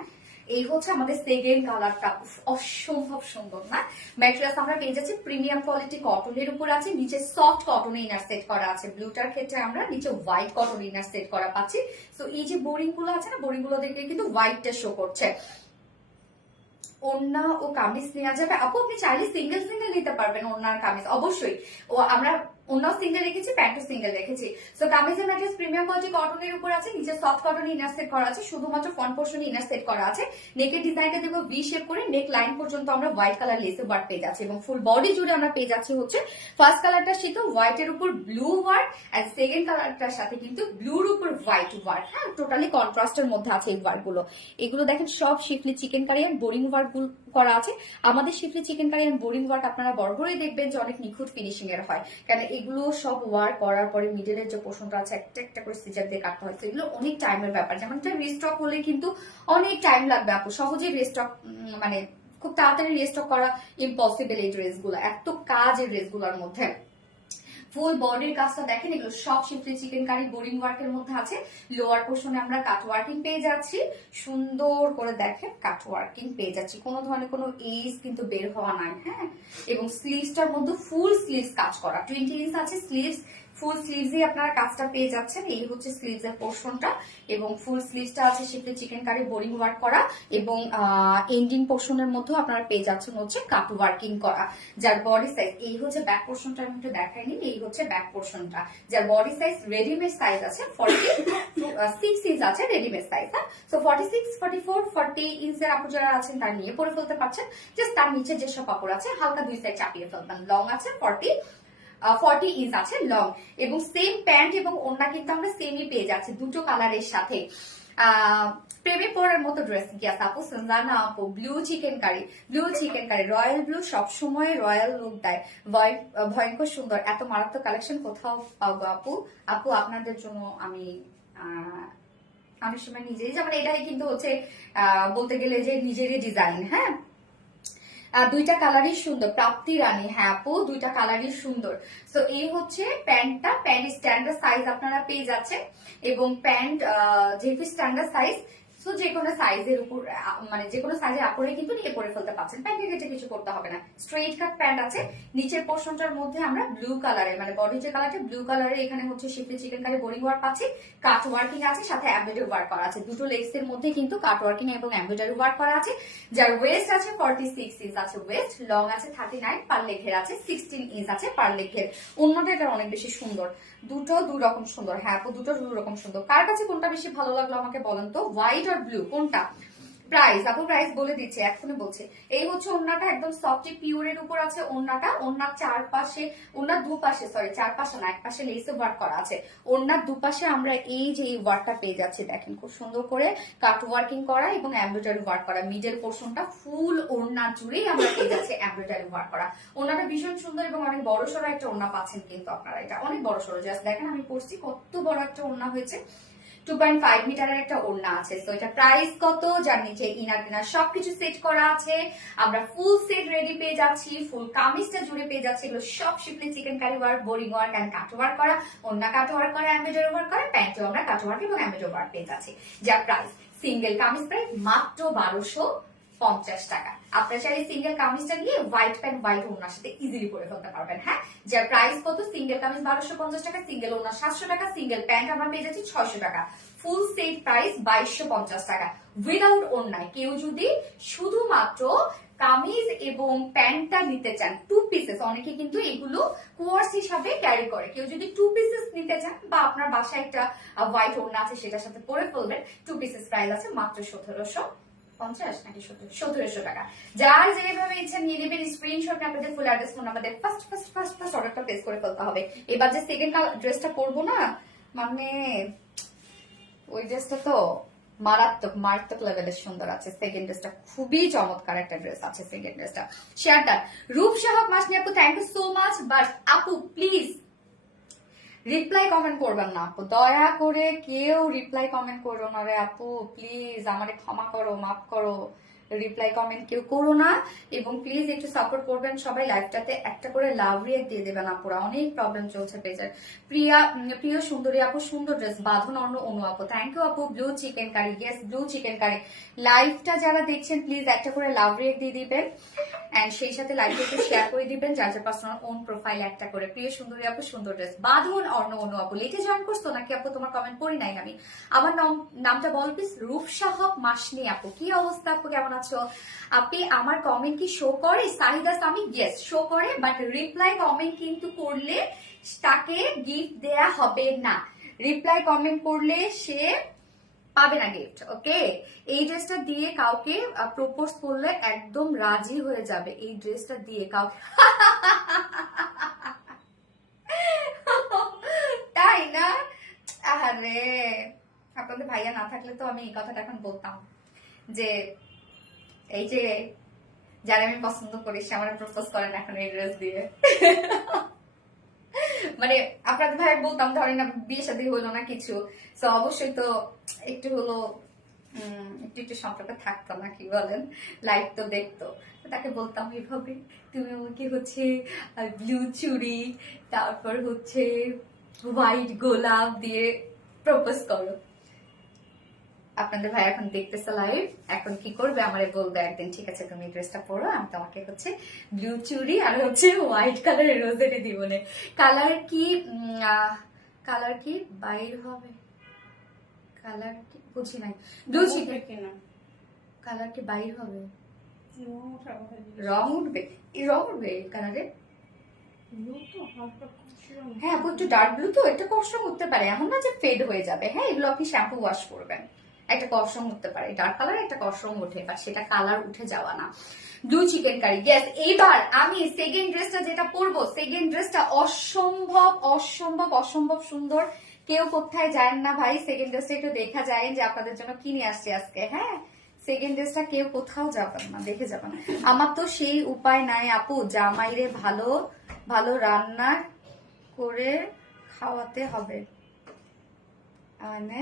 এই হচ্ছে আমাদের সেকেন্ড কালারটা, অসম্ভব সুন্দর না? ম্যাটেরিয়ালস আমরা পেয়ে যাচ্ছি প্রিমিয়াম কোয়ালিটি কটনের উপর আছে, নিচে সফট কটন ইনার সেট করা আছে। ব্লুটার ক্ষেত্রে আমরা নিচে হোয়াইট কটন ইনার সেট করা পাচ্ছি। তো এই যে বোরিং গুলো আছে না, বোরিং গুলো দেখলে কিন্তু হোয়াইটটা শো করছে। ওড়না ও কামিজ নেওয়া যাবে আপু, আপনি চাইলে সিঙ্গেল সিঙ্গেল নিতে পারবেন ওড়নার কামিজ, অবশ্যই। ও আমরা ওড়নাও সিঙ্গেল রেখেছি, প্যান্টও সিঙ্গেল রেখেছি। সো কামিজের ম্যাটেরিয়ালস প্রিমিয়াম কোয়ালিটি কটনের উপর আছে, নিচে সফট কটন ইনার সেট করা আছে, শুধুমাত্র ফ্রন্ট পোর্শনে ইনার সেট করা আছে। নেকের ডিজাইনটা দেবো ভি শেপ করে, নেক লাইন পর্যন্ত আমরা হোয়াইট কালার লেসে ওয়ার্ক পেয়ে যাচ্ছি এবং ফুল বডি জুড়ে আমরা পেয়ে যাচ্ছি হচ্ছে ফার্স্ট কালারটা শীতল হোয়াইটের উপর ব্লু ওয়ার্ক, এন্ড সেকেন্ড কালারটার সাথে কিন্তু ব্লুর উপর হোয়াইট ওয়ার্ক, হ্যাঁ টোটালি কন্ট্রাস্টের মধ্যে আছে এই ওয়ার্ক গুলো। এগুলো দেখেন সব schiffli chikankari and boring work করা আছে। আমাদের schiffli chikankari and boring work আপনারা বড় দেখবেন যে অনেক নিখুঁত ফিনিশিং এর হয়, কারণ এগুলো সব ওয়ার্ক করার পরে মিডলের যে পোর্শনটা আছে একটা একটা করে সিজার দিয়ে কাটতে হয়, এগুলো অনেক টাইমের ব্যাপার। যেমন রিস্টক হলে কিন্তু অনেক টাইম লাগবে আপু, সহজেই রিস্টক মানে খুব তাড়াতাড়ি রিস্টক করা ইম্পসিবল এই ড্রেস গুলো, এত কাজ এই ড্রেস গুলোর মধ্যে। ফুল বডির কাজটা দেখেন, এগুলো সব শিফলি চিকেন কারি বোরিং ওয়ার্কের মধ্যে আছে। লোয়ার পোর্শনে আমরা কাট ওয়ার্কিং পেয়ে যাচ্ছি, সুন্দর করে দেখেন কাট ওয়ার্কিং পেয়ে যাচ্ছি, কোনো ধরনের কোনো এজ কিন্তু বের হওয়া নাই, হ্যাঁ। এবং স্লিভসটার মধ্যে ফুল স্লিভস কাজ করা, 20 ইঞ্চ আছে স্লিভস, ফুল স্লিভসই আপনারা কাজটা পেয়ে যাচ্ছেন। এই হচ্ছে স্লিভস এর পোর্শনটা, এবং ফুল স্লিভসটা আছে শিফলি চিকেন কারি বোরিং ওয়ার্ক করা, এবং এন্ডিং পোর্শনের মধ্যে আপনারা পেয়ে যাচ্ছেন হচ্ছে কাট ওয়ার্কিং করা। যার বডি সাইজ, এই হচ্ছে ব্যাক পোর্শনটা আমি একটু দেখাইনি, এই হচ্ছে ব্যাক পোর্শনটা। যার বডি সাইজ রেডিমেড সাইজ আছে 46 ইঞ্চ আছে রেডিমেড সাইজ, হ্যাঁ। সো 46, 44, 40 ইঞ্চের আপু যারা আছেন তার নিয়ে পরে ফেলতে পারছেন। জাস্ট তার নিচে যেসব কাপড় আছে হালকা দুই সাইড চাপিয়ে ফেলবেন। লং আছে 40 ইঞ্চ আছে লং, এবং সেম প্যান্ট এবং ওড়না কিন্তু আমরা সেমই পেয়ে যাচ্ছি দুটো কালারের সাথে। প্রেমে পড়ার মতো ড্রেস। গ্যাস আপু সঞ্জানা আপু blue chikankari, blue chikankari royal blue সবসময় রয়্যাল লুক দেয়, ভয়ঙ্কর সুন্দর। এত মারাত্মক কালেকশন কোথাও পাবো আপু? আপু আপনাদের জন্য আমি অনেক সময় নিজেই, যেমন এটাই কিন্তু হচ্ছে বলতে গেলে যে নিজেরই ডিজাইন, হ্যাঁ। দুইটা কালারই সুন্দর, প্রাপ্তি রানী, হ্যাঁ আপু দুইটা কালারই সুন্দর। তো এই হচ্ছে প্যান্টটা, প্যান্ট স্ট্যান্ডার্ড সাইজ আপনারা পেয়ে যাচ্ছেন, এবং প্যান্ট যেহেতু স্ট্যান্ডার্ড সাইজ, তো যে কোনো সাইজের উপর মানে যে কোনো সাইজের আপরে কিন্তু নিয়ে পরে ফেলতে পারছেন, প্যান্টের ক্ষেত্রে কিছু করতে হবে না। স্ট্রেট কাট প্যান্ট আছে, নিচের পোর্শনটার মধ্যে আমরা ব্লু কালারের মানে বডির যে কালারটা ব্লু কালারের, এখানে হচ্ছে শিফলি চিকেন কারি বোরিং ওয়ার্ক পাচ্ছি, কাট ওয়ার্কিং আছে, সাথে এমব্রয়ডারি ওয়ার্ক করা আছে। দুটো লেগস এর মধ্যে কিন্তু কাট ওয়ার্কিং এবং এমব্রয়ডারি ওয়ার্ক করা আছে। যার ওয়েস্ট আছে 46 ইঞ্চ আছে ওয়েস্ট, লং আছে 39, পার লেগের আছে 16 ইঞ্চ আছে পার লেগের। অন্যটা এটা অনেক বেশি সুন্দর, দুটো দুই রকম সুন্দর, হ্যাঁ আপু দুটো দুই রকম সুন্দর। কার কাছে কোনটা বেশি ভালো লাগলো আমাকে বলেন তো, হোয়াইট আর ব্লু কোনটা? প্রাইস আপু প্রাইস বলে দিচ্ছে, এখনই বলছে। এই হচ্ছে ওড়নাটা, একদম সফটি পিওরের উপর আছে ওড়নাটা। ওড়নার চারপাশে, ওড়নার দুপাশে, সরি চারপাশে না, এক পাশে লেসে ওয়ার্ক করা আছে। ওড়নার দুপাশে আমরা এই যে এই ওয়ার্কটা পেয়ে যাচ্ছি, দেখেন খুব সুন্দর করে কাট ওয়ার্কিং করা এবং এমব্রয়ডারি ওয়ার্ক করা। মিডল পোর্শনটা ফুল ওড়না জুড়েই আমরা পেয়ে যাচ্ছি এমব্রয়ডারি ওয়ার্ক করা। ওড়নাটা ভীষণ সুন্দর এবং অনেক বড় সড়ো একটা ওড়না পাচ্ছেন কিন্তু আপনারা, এটা অনেক বড় সড়ো। জাস্ট দেখেন আমি পড়ছি কত বড় একটা ওড়না হয়েছে, 2.5 মিটারের একটা ওড়না আছে। তো এটা প্রাইস কত? যার নিচে ইনার টিনার সবকিছু সেট করা আছে। আমরা ফুল সেট রেডি পেয়ে যাচ্ছি, ফুল কামিজটা জুড়ে পেয়ে যাচ্ছি। এগুলো সব schiffli chikankari work, boring work and cut work করা। ওড়না কাট ওয়ার্ক করা, এমব্রয়ডারি ওয়ার্ক করা, প্যান্টও আমরা কাট ওয়ার্ক এবং এমব্রয়ডারি ওয়ার্ক পেয়ে যাচ্ছি। যার প্রাইস সিঙ্গেল কামিজ প্রাইস মাত্র 1250 টাকা। আপনারা চাইলে সিঙ্গেল কামিজটা নিয়ে হোয়াইট প্যান্ট হোয়াইট ওড়নার সাথে ইজিলি পরে ফেলতে পারবেন, হ্যাঁ। যার প্রাইস কত? সিঙ্গেল কামিজ 1250 টাকা, সিঙ্গেল ওড়না 700 টাকা, সিঙ্গেল প্যান্ট আমরা পেয়ে যাচ্ছি 600 টাকা। ফুল সেট প্রাইস 2250 টাকা উইদাউট ওড়নায়। কেউ যদি শুধুমাত্র কামিজ এবং প্যান্টটা নিতে চান 2 পিসেস, অনেকে কিন্তু এগুলো কোয়ার্স হিসাবে ক্যারি করে, কেউ যদি 2 পিসেস নিতে চান বা আপনার বাসায় একটা হোয়াইট ওড়না আছে সেটার সাথে পরে ফেলবেন, 2 পিসেস প্রাইস আছে মাত্র 1750 50 নাকি 1700 টাকা। যার যেভাবে ইচ্ছা নিয়ে নেবেন, স্ক্রিনশট আপনাদের ফুল অ্যাড্রেস ফোন আমাদের ফার্স্ট অর্ডারটা প্লেস করে ফেলতে হবে। এবার যে সেকেন্ড ড্রেসটা পরবো না, মানে ওই ড্রেসটা তো মারাত্মক লেভেলের সুন্দর আছে। সেকেন্ড ড্রেসটা খুবই চমৎকার একটা ড্রেস আছে। সেকেন্ড ড্রেসটা শেয়ারটা রূপসাহক মাসনি আপু, thank you so much. But আপু প্লিজ রিপ্লাই কমেন্ট করবেন না আপু, দয়া করে কেউ রিপ্লাই কমেন্ট করো না রে আপু, প্লিজ আমারে ক্ষমা করো, মাফ করো, রিপ্লাই কমেন্ট কেউ করো না। এবং প্লিজ একটু সাপোর্ট করবেন সবাই, লাইভটাতে একটা করে লাভ রিয়েক্ট দিয়ে দেবেন আপুরা, অনেক প্রবলেম চলছে পেজের। প্রিয় সুন্দরী আপু, সুন্দর ড্রেস, বাঁধন অন্য অনু আপু, থ্যাংক ইউ আপু। Blue chikankari, yes blue chikankari. লাইভটা যারা দেখছেন প্লিজ একটা করে লাভ রিয়েক্ট দিয়ে দিবেন, এন্ড সেই সাথে লাইভটা একটু শেয়ার করে দিবেন, যার যার পার্সোনাল ওন প্রোফাইল একটা করে। প্রিয় সুন্দরী আপু, সুন্দর ড্রেস, বাঁধন অন্য অনু আপু। লেটে জয়েন করছো নাকি আপু? তোমার কমেন্ট পড়ি নাই আমি। আমার নামটা বল প্লিজ। রূপসাহক মাসনি আপু, কি অবস্থা আপু, কেমন আছো? আপনি আমার কমেন্ট কি শো করে? সাহিদা সামি, ইয়েস শো করে, বাট রিপ্লাই কমেন্ট কিন্তু করলে তাকে গিফট দেয়া হবে না। রিপ্লাই কমেন্ট করলে সে পাবে না গিফট, ওকে? এই ড্রেসটা দিয়ে কাউকে প্রপোজ করলে একদম রাজি হয়ে যাবে। এই ড্রেসটা দিয়ে কাউকে তাই না? আরে আপনাদের ভাইয়া না থাকলে তো আমি এই কথাটা এখন বলতাম যে এই যে যারা আমি পছন্দ করি সে আমার প্রপোজ করেন এখন এই ড্রেস দিয়ে। মানে আপনাদের ভাই বলতাম, ধরেন না বিয়ে শাদী হলো না কিছু, তো অবশ্যই তো একটু হলো একটু সম্পর্ক থাকতো না, কি বলেন? লাইফ তো দেখতো, তাকে বলতাম এভাবে, তুমি আমাকে হচ্ছে ব্লু চুড়ি, তারপর হচ্ছে হোয়াইট গোলাপ দিয়ে প্রপোজ করো। আপনাদের ভাই এখন দেখতেছে লাইভ, এখন কি করবে আমারে বলবে একদিন, ঠিক আছে তুমি ড্রেসটা পরো, আমি তোমাকে হচ্ছে ব্লু চুড়ি আর হচ্ছে হোয়াইট কালারের রোজেটি দিব না। কালার কি বাইর হবে? কালার কি বুঝি নাই। ব্লু চিকেন কালার কি বাইর হবে? রং উঠবে? এই রং উঠবে এই কালারে? হ্যাঁ আপু একটু ডার্ক ব্লু তো, একটা কষ্ট করতে পারে, এমন না যে ফেড হয়ে যাবে। হ্যাঁ এগুলো আপনি শ্যাম্পু ওয়াশ করবেন, একটা কসম উঠতে পারে, ডার্ক কালার একটা কসম ওঠে, বাট সেটা কালার উঠে যাওয়া না। Blue chikankari, yes. এইবার আমি সেকেন্ড ড্রেসটা যেটা পরবো, সেকেন্ড ড্রেসটা অসম্ভব অসম্ভব অসম্ভব সুন্দর। কেউ কোথায় যায় না ভাই, সেকেন্ড ড্রেসটা একটু দেখা যায় যে আপনাদের জন্য কি নিয়ে আসছি আজকে। হ্যাঁ সেকেন্ড ড্রেসটা কেউ কোথাও যাবেন না, দেখে যাবেন। আমার তো সেই উপায় নাই আপু, জামাইরে ভালো ভালো রান্না করে খাওয়াতে হবে। মানে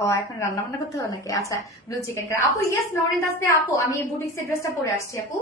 ও এখন রান্না বান্না করতে হবে নাকি? আচ্ছা ব্লু চিকেন কারি আপু, ইয়েস নরেন দাসে আপু, আমি এই বুটিক্সের ড্রেসটা পরে আসছি আপু।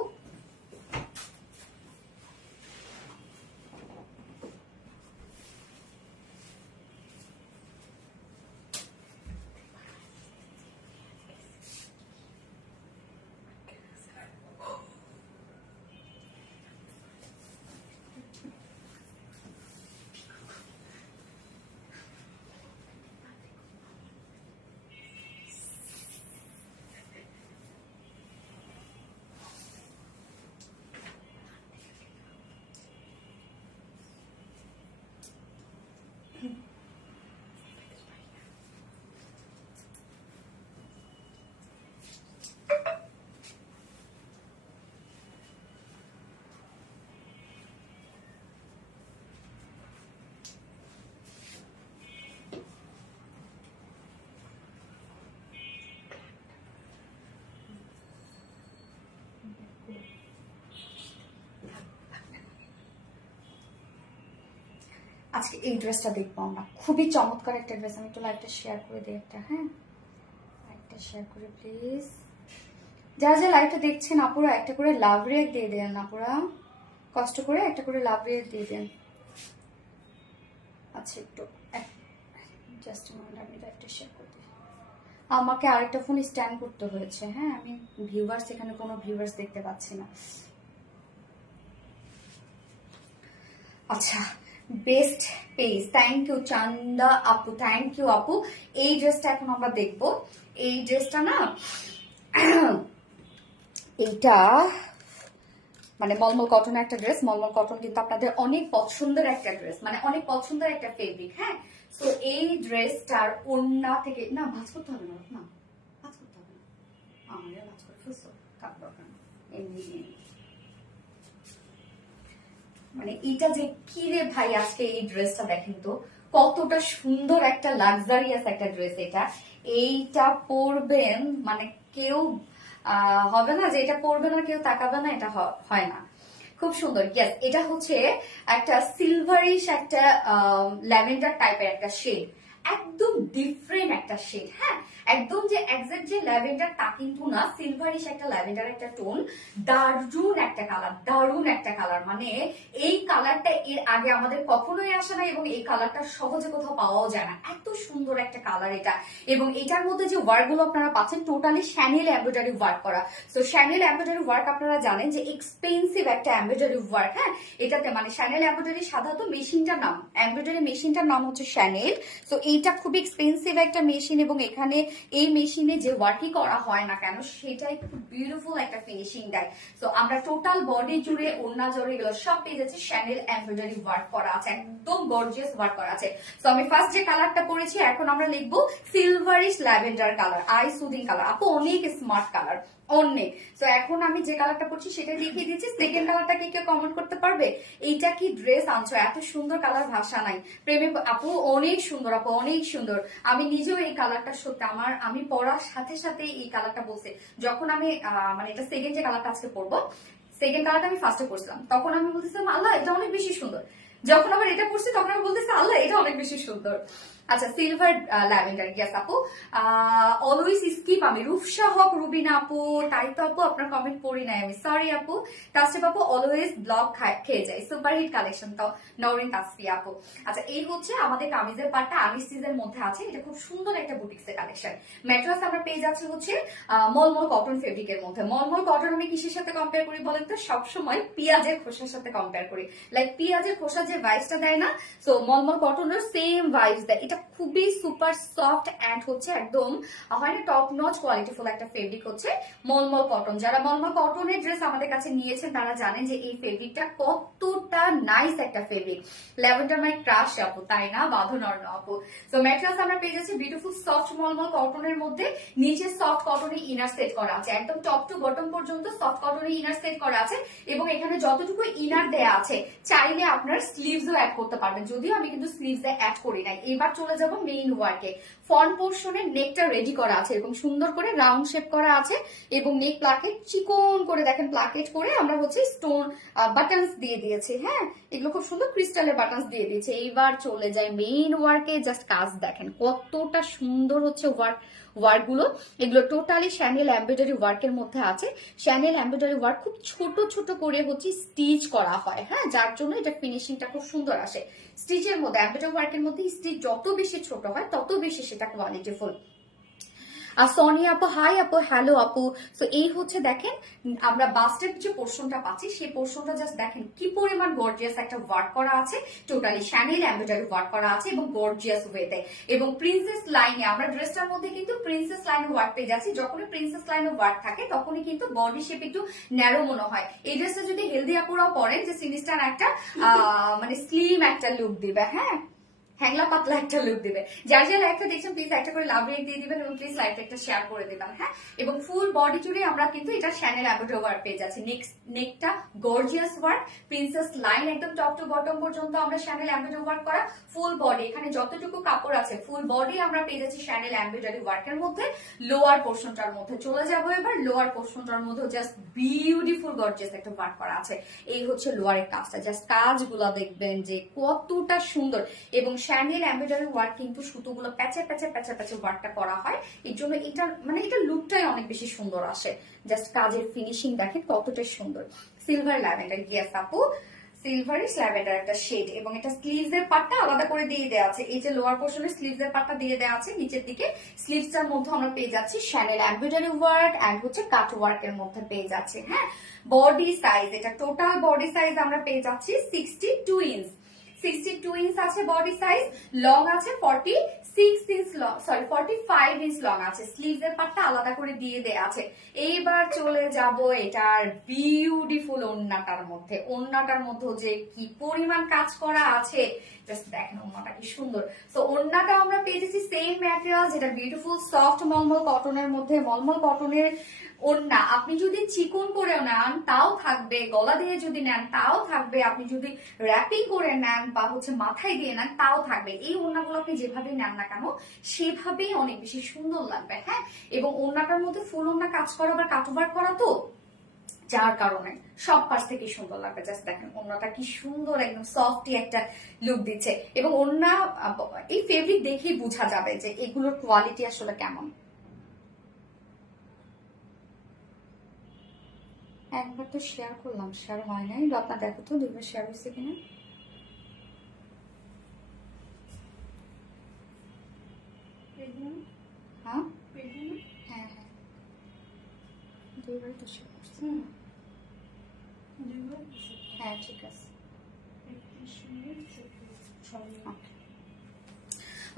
আজকে এই ড্রেসটা দেখবো আমরা, খুবই চমৎকার একটা ড্রেস। আমি একটু লাইভটা শেয়ার করে দিই একটা, হ্যাঁ লাইভটা শেয়ার করে প্লিজ। যারা যারা লাইভটা দেখছেন আপুরা একটা করে লাভ রিয়েক্ট দিয়ে দেন, আপুরা কষ্ট করে একটা করে লাভ রিয়েক্ট দিয়ে দেন। আচ্ছা একটু জাস্ট মিনিট, আমি লাইভটা শেয়ার করে দিই। আমাকে আরেকটা ফোন স্ট্যান্ড করতে হয়েছে, হ্যাঁ আমি ভিউয়ার্স, এখানে কোনো ভিউয়ার্স দেখতে পাচ্ছি না। আচ্ছা বেস্ট পেজ, থ্যাংক ইউ চান্দা আপু, থ্যাংক ইউ আপু। এই ড্রেসটা এখন আমরা দেখবো। এই ড্রেসটা না এইটা মানে মলমল কটনের একটা ড্রেস। মলমল কটন কিন্তু আপনাদের অনেক পছন্দের একটা ড্রেস, মানে অনেক পছন্দের একটা ফেব্রিক। হ্যাঁ তো এই ড্রেসটার ওড়না থেকে না ভাঁজ করতে হবে না, না ভাঁজ করতে হবে না, আমার ভাঁজ করে ফেলছো কাপ দরকার না, এমনি মানে এটা যে কি রে ভাই, আজকে এই ড্রেসটা দেখেন তো কতটা সুন্দর একটা লাক্সারিয়াস একটা ড্রেস। এটা এইটা পরবেন মানে কেউ হবে না যে এটা পরবে না কেউ তাকাবে না, এটা হয় না। খুব সুন্দর। ইয়েস, এটা হচ্ছে একটা সিলভারিশ একটা ল্যাভেন্ডার টাইপের একটা শেড, একদম ডিফারেন্ট একটা শেড। হ্যাঁ, একদম যে এক্সাক্ট যে ল্যাভেন্ডার তা কিন্তু না, সিলভারিশ একটা ল্যাভেন্ডার একটা টোন, দারুণ একটা কালার, দারুণ একটা কালার। মানে এই কালারটা এর আগে আমাদের কখনোই আসে না এবং এই কালারটা সহজে কোথাও পাওয়াও যায় না, এত সুন্দর একটা কালার এটা। এবং এটার মধ্যে যে ওয়ার্ক গুলো আপনারা পাচ্ছেন টোটালি শ্যানেল এমব্রয়ডারি ওয়ার্ক করা। তো শ্যানেল এমব্রয়ডারি ওয়ার্ক আপনারা জানেন যে এক্সপেন্সিভ একটা এমব্রয়ডারি ওয়ার্ক। হ্যাঁ, এটাতে মানে শ্যানেল এমব্রয়ডারি সাধারণত মেশিনটার নাম, এমব্রয়ডারি মেশিনটার নাম হচ্ছে শ্যানেল। তো এইটা খুবই এক্সপেন্সিভ একটা মেশিন এবং এখানে এই মেশিনে যে ওয়ার্কই করা হয় না কেন সেটাই খুব বিউটিফুল একটা ফিনিশিং দেয়। তো আমরা টোটাল বডি জুড়ে ওড়না জড়ে এগুলো সব পেয়ে যাচ্ছি শ্যানেল এমব্রয়ডারি ওয়ার্ক করা আছে, একদম গর্জিয়াস ওয়ার্ক করা আছে। তো আমি ফার্স্ট যে কালারটা পরেছি, এখন আমরা লিখবো silverish lavender colour, eye soothing colour. আপু অনেক স্মার্ট কালার, অনেক। তো এখন আমি যে কালারটা পরছি সেটা দেখিয়ে দিচ্ছি। সেকেন্ড কালারটা কি কেউ কমেন্ট করতে পারবে? এইটা কি ড্রেস আনছো, এত সুন্দর কালার, ভাষা নাই। প্রেমে আপু অনেক সুন্দর, আপু অনেক সুন্দর। আমি নিজেও এই কালারটা সত্যি আমি পরার সাথে সাথে এই কালারটা বলছে, যখন আমি মানে এটা সেকেন্ড যে কালারটা আজকে পরবো, সেকেন্ড কালারটা আমি ফার্স্টে পরছিলাম, তখন আমি বলতেছিলাম আল্লাহ এটা অনেক বেশি সুন্দর। যখন আবার এটা পরছি তখন আমি বলতেছি আল্লাহ এটা অনেক বেশি সুন্দর। আচ্ছা, সিলভার ল্যাভেন্ডার, ইয়েস আপু। অলওয়েজ স্কিপ আমি রূপসা হক রুবিনা আপু, তাই তো আপু আপনার কমেন্ট পড়ি নাই আমি, সরি আপু। তাসরিফ আপু অলওয়েজ ব্লগ খেয়ে যায়, সুপারহিট কালেকশন। তো নওরিন তাসফি আপু। আচ্ছা, এই হচ্ছে আমাদের কামিজের পার্টটা আনিস্টিজের মধ্যে আছে, এটা খুব সুন্দর একটা বুটিক্সের কালেকশন। ম্যাট্রেস আমরা পেয়ে যাচ্ছি হচ্ছে মলমল কটন ফেব্রিকের মধ্যে। মলমল কটন আমি কিসের সাথে কম্পেয়ার করি বলেন তো? সবসময় পেঁয়াজের খোসার সাথে কম্পেয়ার করি। লাইক পেঁয়াজের খোসা যে ভাইবসটা দেয় না, সো মলমল কটনের সেম ভাইবস দেয়। এটা খুবই সুপার সফট এন্ড হচ্ছে একদম হয় না টপ নচ কোয়ালিটিফুল একটা ফেব্রিক হচ্ছে মলমল কটন। যারা মলমল কটনের ড্রেস আমাদের কাছে নিয়েছেন তারা জানেন যে এই ফেব্রিকটা কতটা নাইস একটা ফেব্রিক। ল্যাভেন্ডার মাই ক্রাশ আপু, তাই না? বাঁধনর আপু। তো ম্যাট্রেস আমরা পেয়ে যাচ্ছি বিউটিফুল সফট মলমল কটনের মধ্যে, নিচে সফট কটনের ইনার সেট করা আছে, একদম টপ টু বটম পর্যন্ত সফট কটনের ইনার সেট করা আছে। এবং এখানে যতটুকু ইনার দেয়া আছে চাইলে আপনার স্লিভসও অ্যাড করতে পারবেন, যদিও আমি কিন্তু স্লিভস অ্যাড করি নাই। এবার চলে যাব মেইন ওয়ার্কে। ফ্রন্ট পোর্শনে নেকটা রেডি করা আছে এবং সুন্দর করে রাউন্ড শেপ করা আছে এবং নেক প্লাকেট চিকন করে দেখেন প্লাকেট করে আমরা হচ্ছে স্টোন বাটনস দিয়ে দিয়েছি। হ্যাঁ, এগুলো খুব সুন্দর ক্রিস্টালের বাটনস দিয়ে দিয়েছে। এইবার চলে যায় মেইন ওয়ার্কে। জাস্ট কাজ দেখেন কতটা সুন্দর হচ্ছে ওয়ার্ক গুলো। এগুলো টোটালি শ্যানেল এমব্রয়ডারি ওয়ার্কের মধ্যে আছে। শ্যানেল এমব্রয়ডারি ওয়ার্ক খুব ছোট ছোট করে হচ্ছে স্টিচ করা হয়, হ্যাঁ, যার জন্য এটা ফিনিশিংটা খুব সুন্দর আসে। স্টিচের মধ্যে এমব্রয়ডারি ওয়ার্কের মধ্যে স্টিচ যত বেশি ছোট হয় তত বেশি সেটা কোয়ালিটিফুল। আর সোনিয়া আপু হাই আপু, হ্যালো আপু। তো এই হচ্ছে দেখেন আমরা বাস্টের যে পোর্শনটা পাচ্ছি সেই পোর্শনটা জাস্ট দেখেন কি পরিমাণ গর্জিয়াস একটা ওয়ার্ক করা আছে, টোটালি শ্যানেল এমব্রয়ডারি ওয়ার্ক করা আছে এবং গর্জিয়াস ওয়েতে। এবং প্রিন্সেস লাইনে আমরা ড্রেসটার মধ্যে কিন্তু প্রিন্সেস লাইনের ওয়ার্ক পেয়ে যাচ্ছি। যখনই প্রিন্সেস লাইনের ওয়ার্ক থাকে তখনই কিন্তু বডি শেপ একটু ন্যারো মনে হয়। এই ড্রেসটা যদি হেলদি আপুরাও পরেন যে সিনিস্টার একটা মানে স্লিম একটা লুক দিবে, হ্যাঁ, হ্যাংলা পাতলা একটা লুক দিবে। যার যার লাইভটা দেখছেন প্লিজ একটা করে লাভ রেট দিয়ে দিবেন এবং প্লিজ লাইভটা একটা শেয়ার করে দিবেন। হ্যাঁ, এবং ফুল বডি জুড়ে আমরা কিন্তু এটা শ্যানেল এমব্রয়ডারি ওয়ার্ক পেয়ে যাচ্ছি। নেকটা গর্জিয়াস ওয়ার্ক, প্রিন্সেস লাইন একদম টপ টু বটম পর্যন্ত আমরা শ্যানেল এমব্রয়ডারি ওয়ার্ক করা। ফুল বডি এখানে যতটুকু কাপড় আছে ফুল বডি আমরা পেয়ে যাচ্ছি শ্যানেল এমব্রয়ডারি ওয়ার্কের মধ্যে। লোয়ার পোর্শনটার মধ্যে চলে যাবো এবার। লোয়ার পোর্শনটার মধ্যে জাস্ট বিউটিফুল গর্জিয়াস একটা ওয়ার্ক করা আছে। এই হচ্ছে লোয়ারের কাজটা, জাস্ট কাজগুলো দেখবেন যে কতটা সুন্দর। এবং শ্যানেল এমব্রয়ডারি ওয়ার্ক কিন্তু সুতোগুলো প্যাচে প্যাচে প্যাচে প্যাচে ওয়ার্কটা করা হয়, এর জন্য এটা মানে এটা লুকটাই অনেক বেশি সুন্দর আসে। জাস্ট কাজের ফিনিশিং দেখেন কতটা সুন্দর। সিলভার ল্যাভেন্ডার, ইয়েস আপু, সিলভারিশ ল্যাভেন্ডার একটা শেড। এবং এটা স্লিভস এর পার্টটা আলাদা করে দিয়ে দেওয়া আছে। এই যে লোয়ার পোর্শনে স্লিভস এর পার্টটা দিয়ে দেওয়া আছে, নিচের দিকে স্লিভসটার মধ্যে আমরা পেয়ে যাচ্ছি শ্যানেল এমব্রয়ডারি ওয়ার্ক এন্ড হচ্ছে কাট ওয়ার্কের মধ্যে পেয়ে যাচ্ছি। হ্যাঁ, বডি সাইজ এটা টোটাল বডি সাইজ আমরা পেয়ে যাচ্ছি 62 ইঞ্চ। 62 ইঞ্চ আছে বডি সাইজ, লং আছে 46 inch long, sorry 45 inch long আছে। স্লিভস এর পার্টটা আলাদা করে দিয়ে দেয়া আছে। এইবার চলে যাব এটার বিউটিফুল ওড়নাটার মধ্যে। ওড়নাটার মধ্যে যে কি পরিমাণ কাজ করা আছে, জাস্ট দেখেন ওড়নাটা কি সুন্দর। সো ওড়নাটা আমরা পেয়েছি সেম ম্যাটেরিয়াল, যেটা বিউটিফুল সফট মলমল কটনের মধ্যে। মলমল কটনের ওড়না আপনি যদি চিকন করে নেন তাও থাকবে, গলা দিয়ে যদি নেন তাও থাকবে, আপনি যদি র্যাপিং করে নেন বা হচ্ছে মাথায় দিয়ে নেন তাও থাকবে। এই ওড়নাগুলো আপনি যেভাবে নেন না কেন সেভাবেই অনেক বেশি সুন্দর লাগবে। হ্যাঁ, এবং ওড়নাটার মধ্যে ফুল ওড়না কাজ করা বা কাটওয়ার্ক করা, তো যার কারণে সব পাশ থেকে সুন্দর লাগবে। জাস্ট দেখেন ওড়নাটা কি সুন্দর, একদম সফটি একটা লুক দিচ্ছে। এবং ওড়না এই ফেব্রিক দেখেই বোঝা যাবে যে এগুলোর কোয়ালিটি আসলে কেমন। একবার তো শেয়ার করলাম, শেয়ার হয় নাই, আপনার দেখো তো দুইবার শেয়ার হয়েছে কিনা। হ্যাঁ হ্যাঁ হ্যাঁ, দুইবারই তো শেয়ার করছি। হ্যাঁ ঠিক আছে।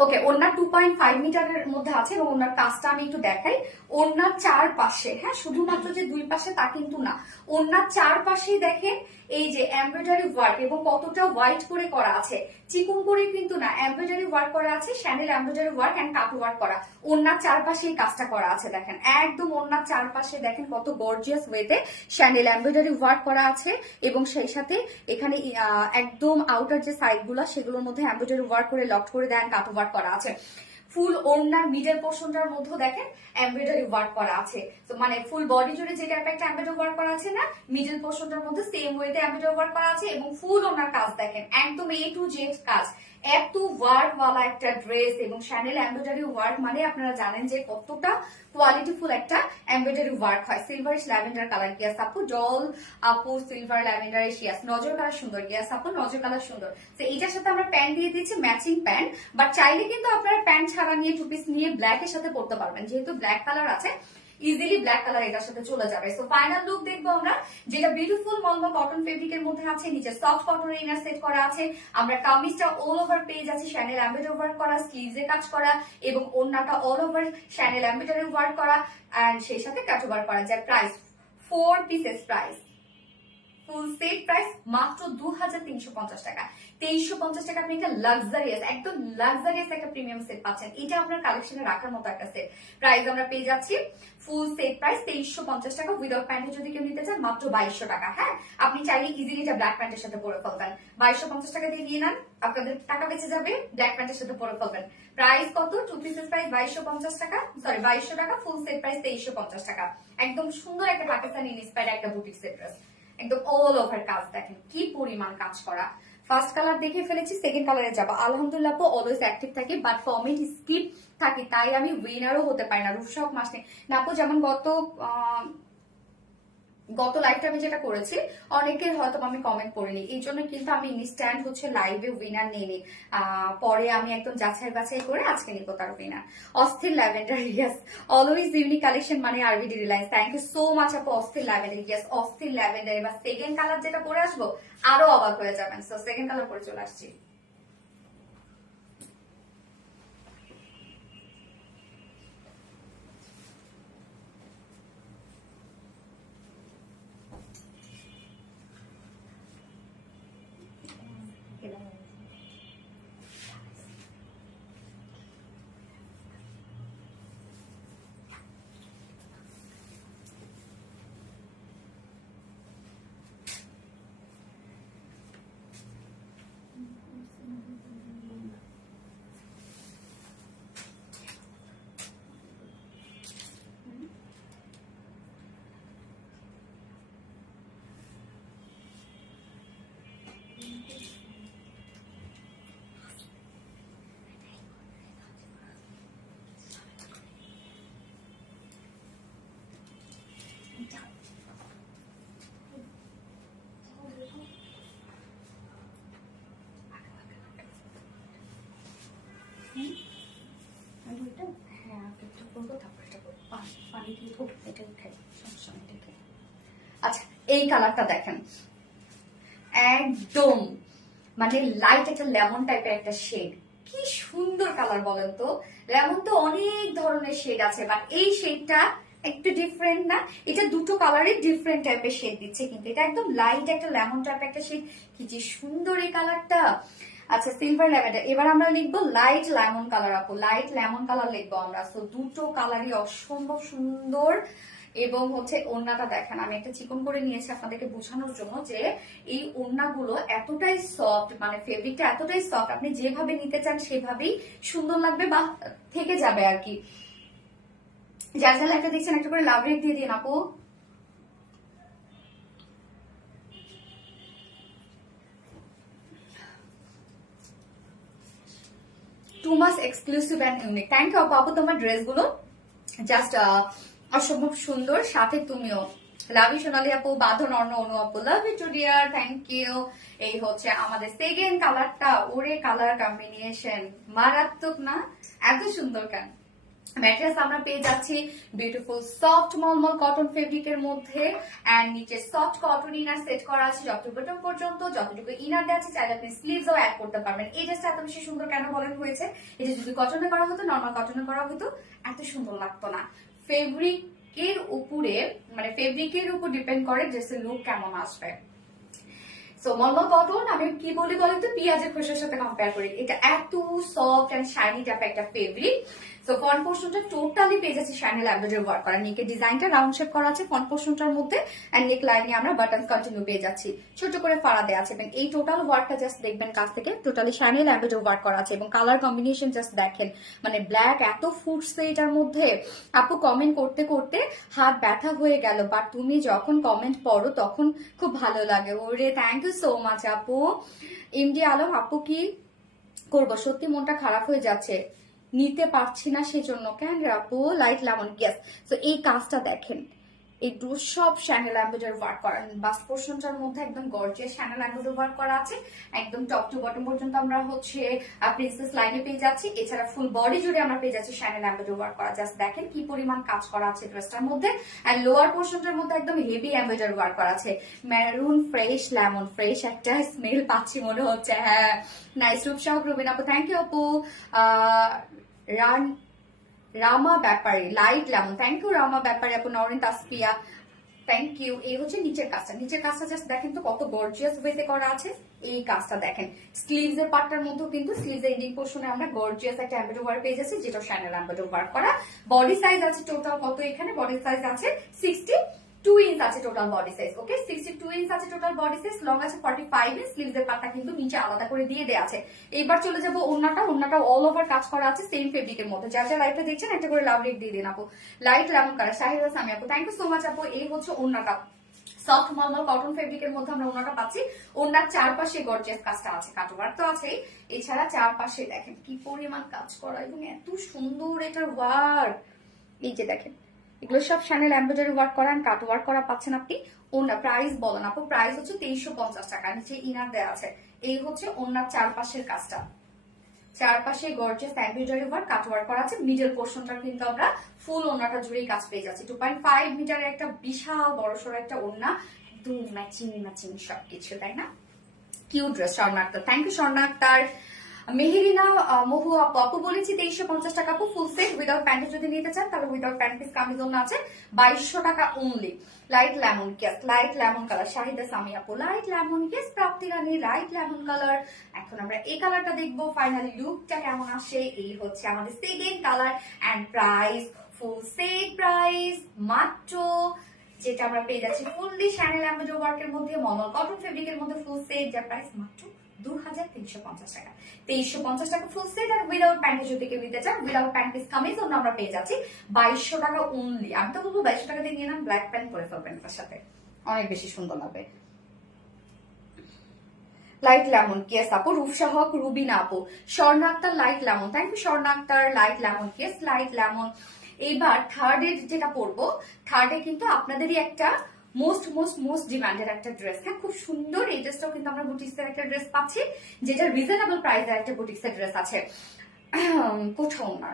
ওকে, ওনার 2.5 মিটারের মধ্যে আছে এবং ওনার কাজটা আমি একটু দেখাই। ওনার চারপাশে, হ্যাঁ শুধুমাত্র যে দুই পাশে তা কিন্তু না, ওনার চারপাশেই দেখেন এই যে এমব্রয়ডারি ওয়ার্ক, এবং কতটা হোয়াইট করে করা আছে, চিকন করে কিন্তু না, এমব্রয়ডারি ওয়ার্ক করা আছে, chenille embroidery work and cut work করা। ওনার চারপাশে এই কাজটা করা আছে দেখেন, একদম ওনার চারপাশে দেখেন কত গর্জিয়াস ওয়েতে শ্যানেল এমব্রয়ডারি ওয়ার্ক করা আছে। এবং সেই সাথে এখানে একদম আউটার যে সাইড গুলা সেগুলোর মধ্যে এমব্রয়ডারি ওয়ার্ক করে লক করে দেন, কাট ওয়ার্ক করা আছে। ফুল ওড়নার মিডল পোর্শনটার মধ্যে দেখেন এমব্রয়ডারি ওয়ার্ক করা আছে। তো মানে ফুল বডি জুড়ে যে টাইপের একটা এমব্রয়ডারি ওয়ার্ক করা আছে না, মিডল পোর্শনটার মধ্যে সেম ওয়েতে এমব্রয়ডারি ওয়ার্ক করা আছে। এবং ফুল ওড়নার কাজ দেখেন একদম A to Z কাজ, এত ওয়ার্ক ওয়ালা একটা ড্রেস। এবং শ্যানেল এমব্রয়ডারি ওয়ার্ক মানে আপনারা জানেন যে কতটা কোয়ালিটিফুল একটা এমব্রয়ডারি ওয়ার্ক হয়। সিলভারিশ ল্যাভেন্ডার কালার, গিয়াস আপু জল আপু সিলভার ল্যাভেন্ডার এশিয়াস, নজর কালার সুন্দর, গিয়াস আপু নজর কালার সুন্দর। তো এইটার সাথে আমরা প্যান্ট দিয়ে দিয়েছি ম্যাচিং প্যান্ট, বাট চাইলে কিন্তু আপনারা প্যান্ট ছাড়া নিয়ে টু পিস নিয়ে ব্ল্যাক এর সাথে পরতে পারবেন, যেহেতু ব্ল্যাক কালার আছে ইজিলি ব্ল্যাক কালার এটার সাথে চলে যাবে। সো ফাইনাল লুক দেখবো আমরা, যেটা বিউটিফুল মলমল কটন ফেব্রিকের মধ্যে আছে, নিচে সফট কটনের ইনার সেট করা আছে। আমরা কামিজটা অল ওভার পেয়ে যাচ্ছি শ্যানেল এমব্রয়ডারি ওয়ার্ক করা, স্লিভস এ কাজ করা, এবং ওড়নাটা all over channel embroidery work করা এন্ড সেই সাথে কাট ওয়ার্ক করা। যার price 4 pieces price, full set price মাত্র 2350 টাকা। 2350 টাকা আপনি একটা লাক্সারিয়াস, একদম লাক্সারিয়াস একটা প্রিমিয়াম সেট পাচ্ছেন। এটা আপনার কালেকশনে রাখার মতো একটা সেট। প্রাইস আমরা পেয়ে যাচ্ছি ফুল সেট প্রাইস 2350 টাকা। উইদাউট প্যান্টে যদি কেউ নিতে চান মাত্র 2200 টাকা। হ্যাঁ, আপনি চাইলে ইজিলি এটা ব্ল্যাক প্যান্টের সাথে পরে ফেলবেন। 2250 টাকা দিয়ে নিয়ে নেন, আপনাদের টাকা বেঁচে যাবে, ব্ল্যাক প্যান্টের সাথে পরে ফেলবেন। প্রাইস কত? টু পিসেস প্রাইস 2250 টাকা, সরি 2200 টাকা, ফুল সেট প্রাইস 2350 টাকা। একদম সুন্দর একটা পাকিস্তানি ইন্সপায়ার্ড একটা বুটিক সেট ড্রেস, একদম অল ওভার কাজ দেখেন কি পরিমাণ কাজ করা। ফার্স্ট কালার দেখে ফেলেছি, সেকেন্ড কালারে যাবো। আলহামদুলিল্লাহ অলওয়েজ অ্যাক্টিভ থাকি, বাট কমেন্ট স্কিপ থাকি, তাই আমি উইনারও হতে পারি না। রূপসক মাস নেই না আপু, যেমন গত লাইভটা আমি যেটা করেছি অনেকের হয়তো আমি কমেন্ট করিনি, এই জন্য কিন্তু আমি ইনস্ট্যান্ট হচ্ছে লাইভে উইনার নিইনি, পরে আমি একদম যাচাই বাছাই করে আজকে নিব তার উইনার। অস্থির lavender, yes always unique collection মানে RBD Reliance. Thank you so much আপু। অস্থির ল্যাভেন্ডার, ইয়েস অস্থির ল্যাভেন্ডার। এবার সেকেন্ড কালার যেটা পরে আসবো আরো অবাক হয়ে যাবেন। সো সেকেন্ড কালার পরে চলে আসছি। আচ্ছা, এই কালারটা দেখেন একদম মানে লাইট একটা লেমন টাইপের একটা শেড, কি সুন্দর কালার বলেন তো। লেমন তো অনেক ধরনের শেড আছে, বাট এই শেডটা একটু ডিফারেন্ট না? এটা দুটো কালারই ডিফারেন্ট টাইপের শেড দিচ্ছে, কিন্তু এটা একদম লাইট একটা লেমন টাইপের একটা শেড। কি যে সুন্দর এই কালারটা। আচ্ছা, সিলভার ল্যাভেন্ডার। এবার আমরা লিখবো লাইট লেমন কালার আপু, লাইট লেমন কালার লিখবো আমরা। তো দুটো কালারই অসম্ভব সুন্দর। এবং হচ্ছে ওড়নাটা দেখেন, আমি একটা চিকন করে নিয়েছি আপনাদেরকে বোঝানোর জন্য যে এই ওড়নাগুলো এতটাই সফট, মানে ফেব্রিকটা এতটাই সফট, আপনি যেভাবে নিতে চান সেভাবেই সুন্দর লাগবে বা থেকে যাবে আর কি। যার যারা একটা দেখছেন একটা করে লাভ রেট দিয়ে দিন আপু। Too much exclusive and unique. Thank you আপু। আপু তোমার ড্রেসগুলো জাস্ট অসম্ভব সুন্দর, সাথে তুমিও। লাভ ইউ সোনালি আপু, বাঁধন অর্ণ অনু আপু, love you too dear, thank you. এই হচ্ছে আমাদের সেকেন্ড কালারটা, ওরে কালার কম্বিনেশন মারাত্মক না? এত সুন্দর কেন? ম্যাট্রেস আমরা পেয়ে যাচ্ছি বিউটিফুল সফট মলমল কটন ফেব্রিকের মধ্যে, এন্ড নিচে সফট কটন ইনার সেট করা আছে যতটুকু বটম পর্যন্ত, যতটুকু ইনার দেওয়া আছে চাইলে আপনি স্লিভসও অ্যাড করতে পারবেন। এই ড্রেসটা এত বেশি সুন্দর কেন বলেন হয়েছে? এটা যদি কটনে করা হতো, নর্মাল কটনে করা হতো, এত সুন্দর লাগতো না। ফেব্রিকের উপরে, মানে ফেব্রিকের উপর ডিপেন্ড করে ড্রেসের লুক কেমন আসবে। সো মলমল কটন আমি কি বলি বলেন তো, পেঁয়াজের খোসার সাথে কম্পেয়ার করি। এটা এত সফট এন্ড শাইনি টাইপের একটা ফেব্রিক। সো ফ্রন্ট পোর্শনটা টোটালি পেয়ে যাচ্ছে শাইনি এমব্রয়ডারি ওয়ার্ক করা, নেকের ডিজাইনটা রাউন্ড শেপ করা আছে ফ্রন্ট পোর্শনটার মধ্যে, এন্ড নেক লাইনে আমরা বাটন কন্টিনিউ পেয়ে যাচ্ছি, ছোট করে ফাড়া দেওয়া আছে। এবং এই টোটাল ওয়ার্কটা জাস্ট দেখবেন কাছ থেকে, টোটালি শাইনি এমব্রয়ডারি ওয়ার্ক করা আছে। এবং কালার কম্বিনেশন জাস্ট দেখেন, মানে ব্ল্যাক এত ফুটছে এটার মধ্যে। আপু কমেন্ট করতে করতে হাত ব্যথা হয়ে গেল, বাট তুমি যখন কমেন্ট পড়ো তখন খুব ভালো লাগে। ওরে থ্যাংক ইউ সো মাচ আপু। এমডি আলম আপু, কি করবো, সত্যি মনটা খারাপ হয়ে যাচ্ছে, নিতে পারছি না সেজন্য। কেন রে আপু? Light lemon, yes. তো এই কাজটা দেখেন, এই সব শ্যানেল এমব্রয়ডারি ওয়ার্ক করা, বাস পোর্শনটার মধ্যে একদম গর্জিয়াস শ্যানেল এমব্রয়ডারি ওয়ার্ক করা আছে, একদম টপ টু বটম পর্যন্ত আমরা হচ্ছে প্রিন্সেস লাইনে পেয়ে যাচ্ছি। এছাড়া ফুল বডি জুড়ে আমরা পেয়ে যাচ্ছি শ্যানেল এমব্রয়ডারি ওয়ার্ক করা। জাস্ট দেখেন কি পরিমাণ কাজ করা আছে ড্রেসটার মধ্যে। আর লোয়ার পোর্শনটার মধ্যে একদম হেভি এমব্রয়ডারি ওয়ার্ক করা আছে। মেরুন ফ্রেশ লেমন, ফ্রেশ একটা স্মেল পাচ্ছি মনে হচ্ছে। হ্যাঁ, নাইস। রূপসহ রুবিন আপু, থ্যাংক ইউ আপু। রান Rama Bepari, light lemon, thank you Rama Bepari আপু। Naren Taspia, thank you. এই হচ্ছে নিচের কাজটা, নিচের কাজটা জাস্ট দেখেন তো কত গর্জিয়াস ওয়েতে করা আছে। এই কাজটা দেখেন, স্লিভস এর পার্টটার মধ্যেও কিন্তু স্লিভস এর এন্ডিং পোর্শনে আমরা গর্জিয়াস একটা এমব্রয়ডারি ওয়ার্ক পেয়ে যাচ্ছি, যেটা শ্যানেল এমব্রয়ডারি ওয়ার্ক করা। বডি সাইজ আছে টোটাল কত? এখানে বডি সাইজ আছে 62 ইঞ্চ আছে টোটাল বডি সাইজ। ওকে, 62 ইঞ্চ আছে টোটাল বডি সাইজ। লং আছে 45 ইঞ্চ। স্লিভস এর পার্টটা কিন্তু নিচে আলাদা করে দিয়ে দেওয়া আছে। এবার চলে যাবো ওন্নাটা। ওন্নাটা অল ওভার কাজ করা আছে সেম ফেব্রিকের মধ্যে। যার যা লাইটটা দেখছেন একটা করে লাভ রেট দিয়ে দিন আপু। Light lemon colour, Shahida Sami আপু, থ্যাংক ইউ সো মাচ আপু। এই হচ্ছে ওন্নাটা, সফট মলমল কটন ফেব্রিকের মধ্যে আমরা ওনাটা পাচ্ছি। ওনার চারপাশে গর্জিয়াস কাজটা আছে, কাটওয়ার্ক তো আছেই, এছাড়া চারপাশে দেখেন কি পরিমাণ কাজ করা এবং এত সুন্দর এটার ওয়ার্ক। এই যে দেখেন, এগুলো সব শ্যানেল এমব্রয়ডারি ওয়ার্ক করা, কাটওয়ার্ক করা পাচ্ছেন আপনি। ওনার প্রাইস বলেন আপু? প্রাইস হচ্ছে 2350 টাকা। নিচে ইনার দেওয়া আছে। এই হচ্ছে ওনার চারপাশের কাজটা, চারপাশে গর্জিয়াস এমব্রয়ডারি ওয়ার্ক কাটওয়ার্ক করা আছে। মিডল পোর্শনটা কিন্তু আমরা ফুল ওড়নাটা জুড়েই কাজ পেয়ে যাচ্ছি। 2.5 মিটারের একটা বিশাল বড়সড় একটা ওড়না, একদম ম্যাচিং ম্যাচিং সবকিছু, তাই না? Cute dress. Swarna Akter, thank you Swarna Akter. Meherina Mohu আপু, আপু বলেছি 2350 টাকা আপু। ফুল সেট উইদাউট প্যান্টে যদি নিতে চান তাহলে উইদাউট প্যান্ট পিস কামিজ আছে 2200 টাকা অনলি। লাইট লেমন, কেস light lemon colour, Shahida Sami আপু, লাইট লেমন, কেস Prapti Rani, light lemon colour. এখন আমরা এই কালারটা দেখবো, ফাইনালি লুকটা কেমন আসে। এই হচ্ছে আমাদের second colour, and price full set price মাত্র, যেটা আমরা পেয়ে যাচ্ছি ফুললি শ্যানেল এমব্রয়ডারি ওয়ার্কের মধ্যে, মলমল কটন ফেব্রিকের মধ্যে ফুল সেট, যার প্রাইস মাত্র 2350 টাকা। 2350 টাকা ফুল সেট। আর উইদাউট প্যান্ট যদি কেউ নিতে চান, উইদাউট প্যান্ট পিস কামিজ আমরা পেয়ে যাচ্ছি 2200 টাকা অনলি। আমি তো বলবো 2200 টাকা দিয়ে নিয়ে নাম, ব্ল্যাক প্যান্ট পরে ফেলবেন তার সাথে, অনেক বেশি সুন্দর লাগবে। লাইট লেমন, কেস আপু। রূপসা হক, রুবিনা আপু, Swarna Akter, light lemon, thank you Swarna Akter. Light lemon, কেস লাইট লেমন। এইবার থার্ডের যেটা পরবো, থার্ডে কিন্তু আপনাদেরই একটা মোস্ট মোস্ট মোস্ট ডিমান্ডেড একটা ড্রেস। হ্যাঁ, খুব সুন্দর। এই ড্রেসটাও কিন্তু আমরা বুটিক্সের একটা ড্রেস পাচ্ছি, যেটা রিজনেবল প্রাইসের একটা বুটিক্সের ড্রেস আছে। কোথাও না,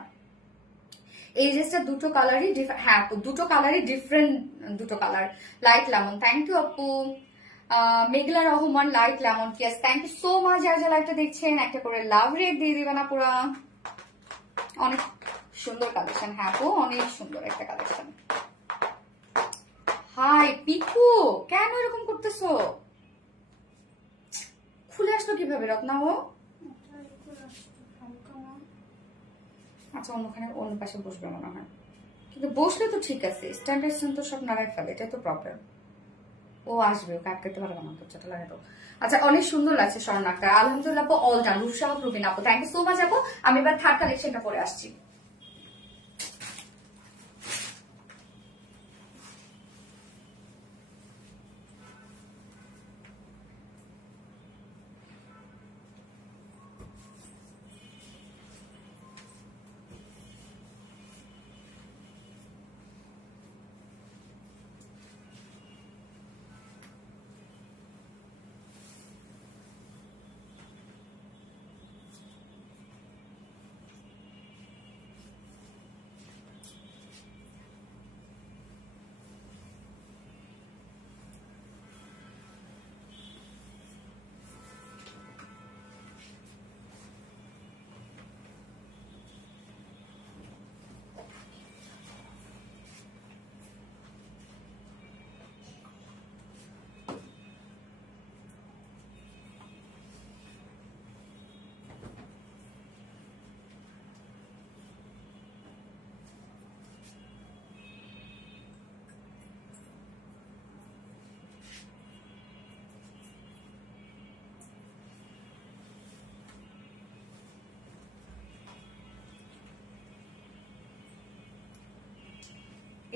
এই ড্রেসটা দুটো কালারই, হ্যাঁ দুটো কালারই ডিফারেন্ট, দুটো কালার। লাইট লেমন, থ্যাংক ইউ আপু। Meghla Rahman light lemon case, thank you so much যারা যারা লাইভটা দেখছেন। একটা করে লাভ রেট দিয়ে দিবেন আপুরা। অনেক সুন্দর কালেকশন, হ্যাঁ আপু অনেক সুন্দর একটা কালেকশন। হাই পিকু, কেন এরকম করতেছো? খুলে আসলো কিভাবে রত্না ও? আচ্ছা অন্যখানে অন্য পাশে বসবে মনে হয়, কিন্তু বসলে তো ঠিক আছে, স্ট্যান্ডার্ড তো সব নাড়াই ফেলে, এটাই তো প্রবলেম। ও আসবে, ওকে আটকাতে পারবে না তো, চলো লাগাতো। আচ্ছা অনেক সুন্দর লাগছে স্বর্ণাক্তার, আলহামদুলিল্লাহ আপু অল ডান। রুফসাহ রুবিন আপু থ্যাংক ইউ সো মাচ আপু। আমি এবার থার্ড কালেকশনটা পরে আসছি।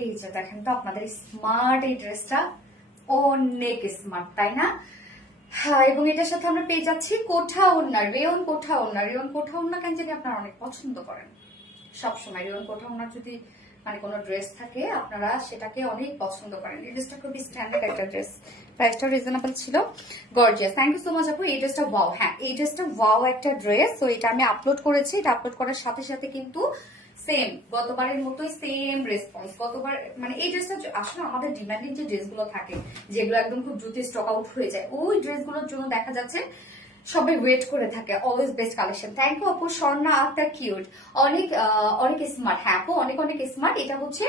এই যে দেখেন তো আপনাদের স্মার্ট এই ড্রেসটা, অনেক স্মার্ট তাই না? হ্যাঁ, এবং এটার সাথে আমরা পেয়ে যাচ্ছি কোঠা ওড়না, রেয়ন কোঠা ওড়না। রেয়ন কোঠা ওড়না কেন জানি আপনারা অনেক পছন্দ করেন সবসময়। রেয়ন কোঠা ওড়নার যদি মানে কোনো ড্রেস থাকে আপনারা সেটাকে অনেক পছন্দ করেন। এই ড্রেসটা খুবই স্ট্যান্ডার্ড একটা ড্রেস, প্রাইসটা রিজনেবল ছিল, gorgeous. Thank you so much আপু। এই ড্রেসটা ওয়াও, হ্যাঁ এই ড্রেসটা ওয়াও একটা ড্রেস। তো এটা আমি আপলোড করেছি, এটা আপলোড করার সাথে সাথে কিন্তু সেম গতবারের মতোই সেম রেসপন্স। গতবার মানে এই ড্রেসটা আসলে আমাদের ডিমান্ডিং যে ড্রেসগুলো থাকে যেগুলো একদম খুব দ্রুত স্টক আউট হয়ে যায়, ওই ড্রেসগুলোর জন্য দেখা যাচ্ছে সবাই ওয়েট করে থাকে। Always best collection. Thank you আপু। স্বর্ণা আক্তার কিউট, অনেক অনেক স্মার্ট। হ্যাঁ আপু অনেক অনেক স্মার্ট। এটা হচ্ছে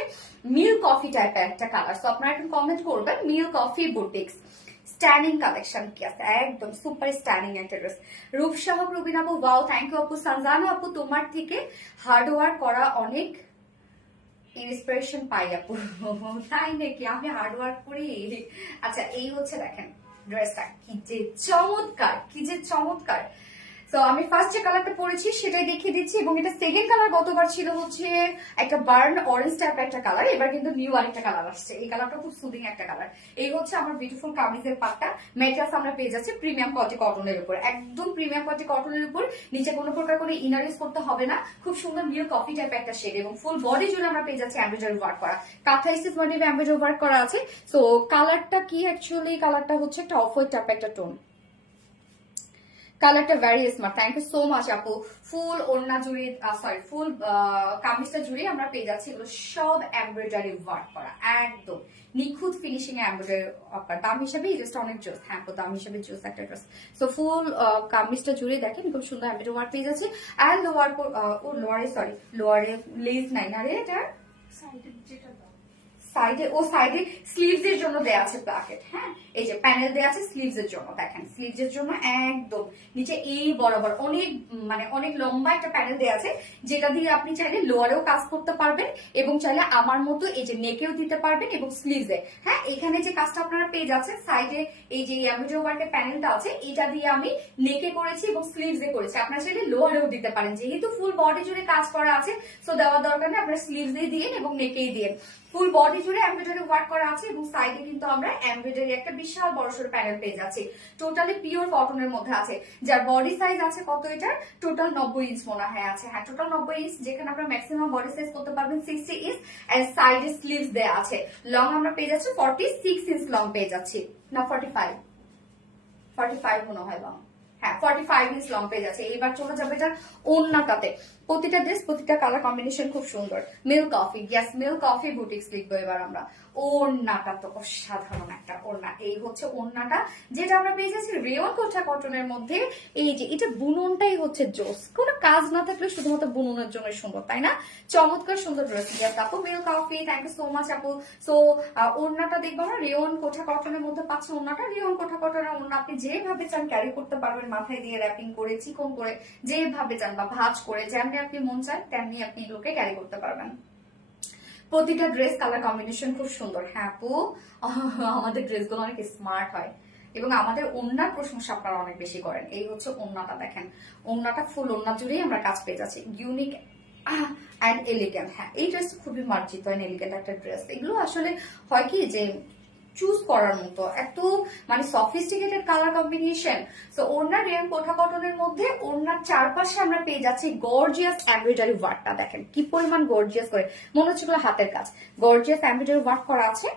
মিল্ক কফি টাইপের একটা কালার। সো আপনারা এখন কমেন্ট করবেন milk coffee boutiques, standing collection কি আছে, একদম সুপার স্ট্যান্ডিং একটা ড্রেস। রূপসাহ প্রবীণ আপু ওয়াও থ্যাংক ইউ আপু। সানজানা আপু তোমার থেকে হার্ড ওয়ার্ক করা অনেক ইন্সপিরেশন পাই আপু। তাই নাকি? আমি হার্ড ওয়ার্ক করি। আচ্ছা এই হচ্ছে দেখেন ড্রেসটা কি যে চমৎকার, কি যে চমৎকার। তো আমি ফার্স্ট যে কালারটা পরেছি সেটাই দেখিয়ে দিচ্ছি, এবং এটা সেকেন্ড কালার। গতবার ছিল হচ্ছে একটা বার্ন অরেঞ্জ টাইপের একটা কালার, এবার কিন্তু নিউ আরেকটা কালার আসছে। এই কালারটা খুব সুদিং একটা কালার। এই হচ্ছে আমার বিউটিফুল কামিজের পাটটা। ম্যাটেরিয়ালস আমরা পেয়ে যাচ্ছি প্রিমিয়াম কোয়ালিটি কটনের উপর, একদম প্রিমিয়াম কোয়ালিটি কটনের উপর। নিচে কোনো প্রকার কোনো ইনার ইউজ করতে হবে না। খুব সুন্দর মিল কফি টাইপের একটা শেড, এবং ফুল বডি জুড়ে আমরা পেয়ে যাচ্ছি এমব্রয়ডারি ওয়ার্ক করা, কাঁথা স্টিচ মোটিভে এমব্রয়ডারি ওয়ার্ক করা আছে। সো কালারটা কি অ্যাকচুয়ালি, কালারটা হচ্ছে একটা অফ হোয়াইট টাইপের একটা টোন। কালারটা very smart. Thank you so much আপু। ফুল ওড়না জুড়ে সরি ফুল কামিজটা জুড়ে আমরা পেয়ে যাচ্ছি এগুলো সব এমব্রয়ডারি ওয়ার্ক করা, একদম নিখুঁত ফিনিশিং এ এমব্রয়ডারি ওয়ার্ক করা। দাম হিসাবে এই ড্রেসটা অনেক জোস। হ্যাঁ দাম হিসাবে জোস একটা ড্রেস। সো ফুল কামিজটা জুড়ে দেখেন খুব সুন্দর এমব্রয়ডারি ওয়ার্ক পেয়ে যাচ্ছে। অ্যান্ড লোয়ার লোয়ারে সরি লোয়ারে লেস নাই না রে, এটা সাইডে যেটা সাইডে ও সাইডে স্লিভস এর জন্য দেয়া আছে প্লাকেট। হ্যাঁ এই যে প্যানেল দেয়া আছে স্লিভস এর জন্য, দেখেন স্লিভস এর জন্য একদম নিচে এই বরাবর অনেক মানে অনেক লম্বা একটা প্যানেল দেয়া আছে, যেটা দিয়ে আপনি চাইলে লোয়ারেও কাজ করতে পারবেন, এবং চাইলে আমার মতো এই যে নেকেও দিতে পারবেন এবং স্লিভসে। হ্যাঁ এখানে যে কাজটা আপনারা পেয়ে যাচ্ছেন সাইডে এই যে এমব্রয়ডারি ওয়ার্কের প্যানেলটা আছে, এটা দিয়ে আমি নেকে করেছি এবং স্লিভসে করেছি। আপনারা চাইলে লোয়ারেও দিতে পারেন, যেহেতু ফুল বডি জুড়ে কাজ করা আছে সো দেওয়ার দরকার নেই, আপনারা স্লিভসেই দিন এবং নেকেই দিন। ফুল বডি জুড়ে এমব্রয়ডারি ওয়ার্ক করা আছে, এবং সাইডে কিন্তু আমরা এমব্রয়ডারি একটা বিশাল বড়সড় প্যানেল পেয়ে যাচ্ছি। টোটালি পিওর কটনের মধ্যে আছে, যার বডি সাইজ আছে কত, এটার টোটাল 90 ইঞ্চ মনে হয় আছে। হ্যাঁ টোটাল 90 ইঞ্চ, যেখানে আমরা ম্যাক্সিমাম বডি সাইজ করতে পারবেন 60 ইঞ্চ। এন্ড সাইডে স্লিভস দেয়া আছে। লং আমরা পেয়ে যাচ্ছি 46 ইঞ্চ লং পেয়ে যাচ্ছি, না 45 মনে হয় লং। হ্যাঁ 45 ইঞ্চ লং পেয়ে যাচ্ছে। এবার চলে যাবে এটার ওড়নাটাতে। প্রতিটা ড্রেস প্রতিটা কালার কম্বিনেশন খুব সুন্দর। Milk coffee, yes milk coffee boutiques লিখবো এবার আমরা। ওড়নাটা তো অসাধারণ একটা ওড়না। এই হচ্ছে ওড়নাটা, যেটা আমরা পেয়ে যাচ্ছি রেয়ন কোটা কটনের মধ্যে। এই যে এটা বুননটাই হচ্ছে জোস, কোনো কাজ না থাকলে শুধুমাত্র বুননের জন্য সুন্দর, তাই না? চমৎকার সুন্দর ড্রেস। ইয়েস আপু, milk coffee, thank you so much আপু। সো ওড়নাটা দেখবো আমরা রেয়ন কোটা কটনের মধ্যে পাচ্ছি। ওড়নাটা রেয়ন কোটা কটনের ওড়না, আপনি যেভাবে চান ক্যারি করতে পারবেন, মাথায় দিয়ে র্যাপিং করে চিকন করে যেভাবে চান বা ভাঁজ করে, যেমনি আপনি মন চান তেমনি আপনি এগুলোকে ক্যারি করতে পারবেন। প্রতিটা ড্রেস কালার কম্বিনেশন খুব সুন্দর। হ্যাঁ আপু, আমাদের ড্রেসগুলো অনেক স্মার্ট হয় এবং আমাদের ওড়নার প্রশংসা আপনারা অনেক বেশি করেন। এই হচ্ছে ওড়নাটা, দেখেন ওড়নাটা ফুল ওড়না জুড়েই আমরা কাজ পেয়ে যাচ্ছি। Unique and elegant. হ্যাঁ এই ড্রেস খুবই মার্জিত অ্যান্ড এলিগেন্ট একটা ড্রেস। এগুলো আসলে হয় কি যে চুজ করার মতো, এত মানে সফিস্টিকেটেড কালার কম্বিনেশন। সো ওড়না রেয়ন কোটা কটনের মধ্যে ওড়নার চারপাশে আমরা পেয়ে যাচ্ছি গর্জিয়াস এমব্রয়ডারি ওয়ার্কটা। দেখেন কি পরিমাণ গর্জিয়াস করে, মনে হচ্ছে গুলো হাতের কাজ। গর্জিয়াস এমব্রয়ডারি ওয়ার্ক করা আছে।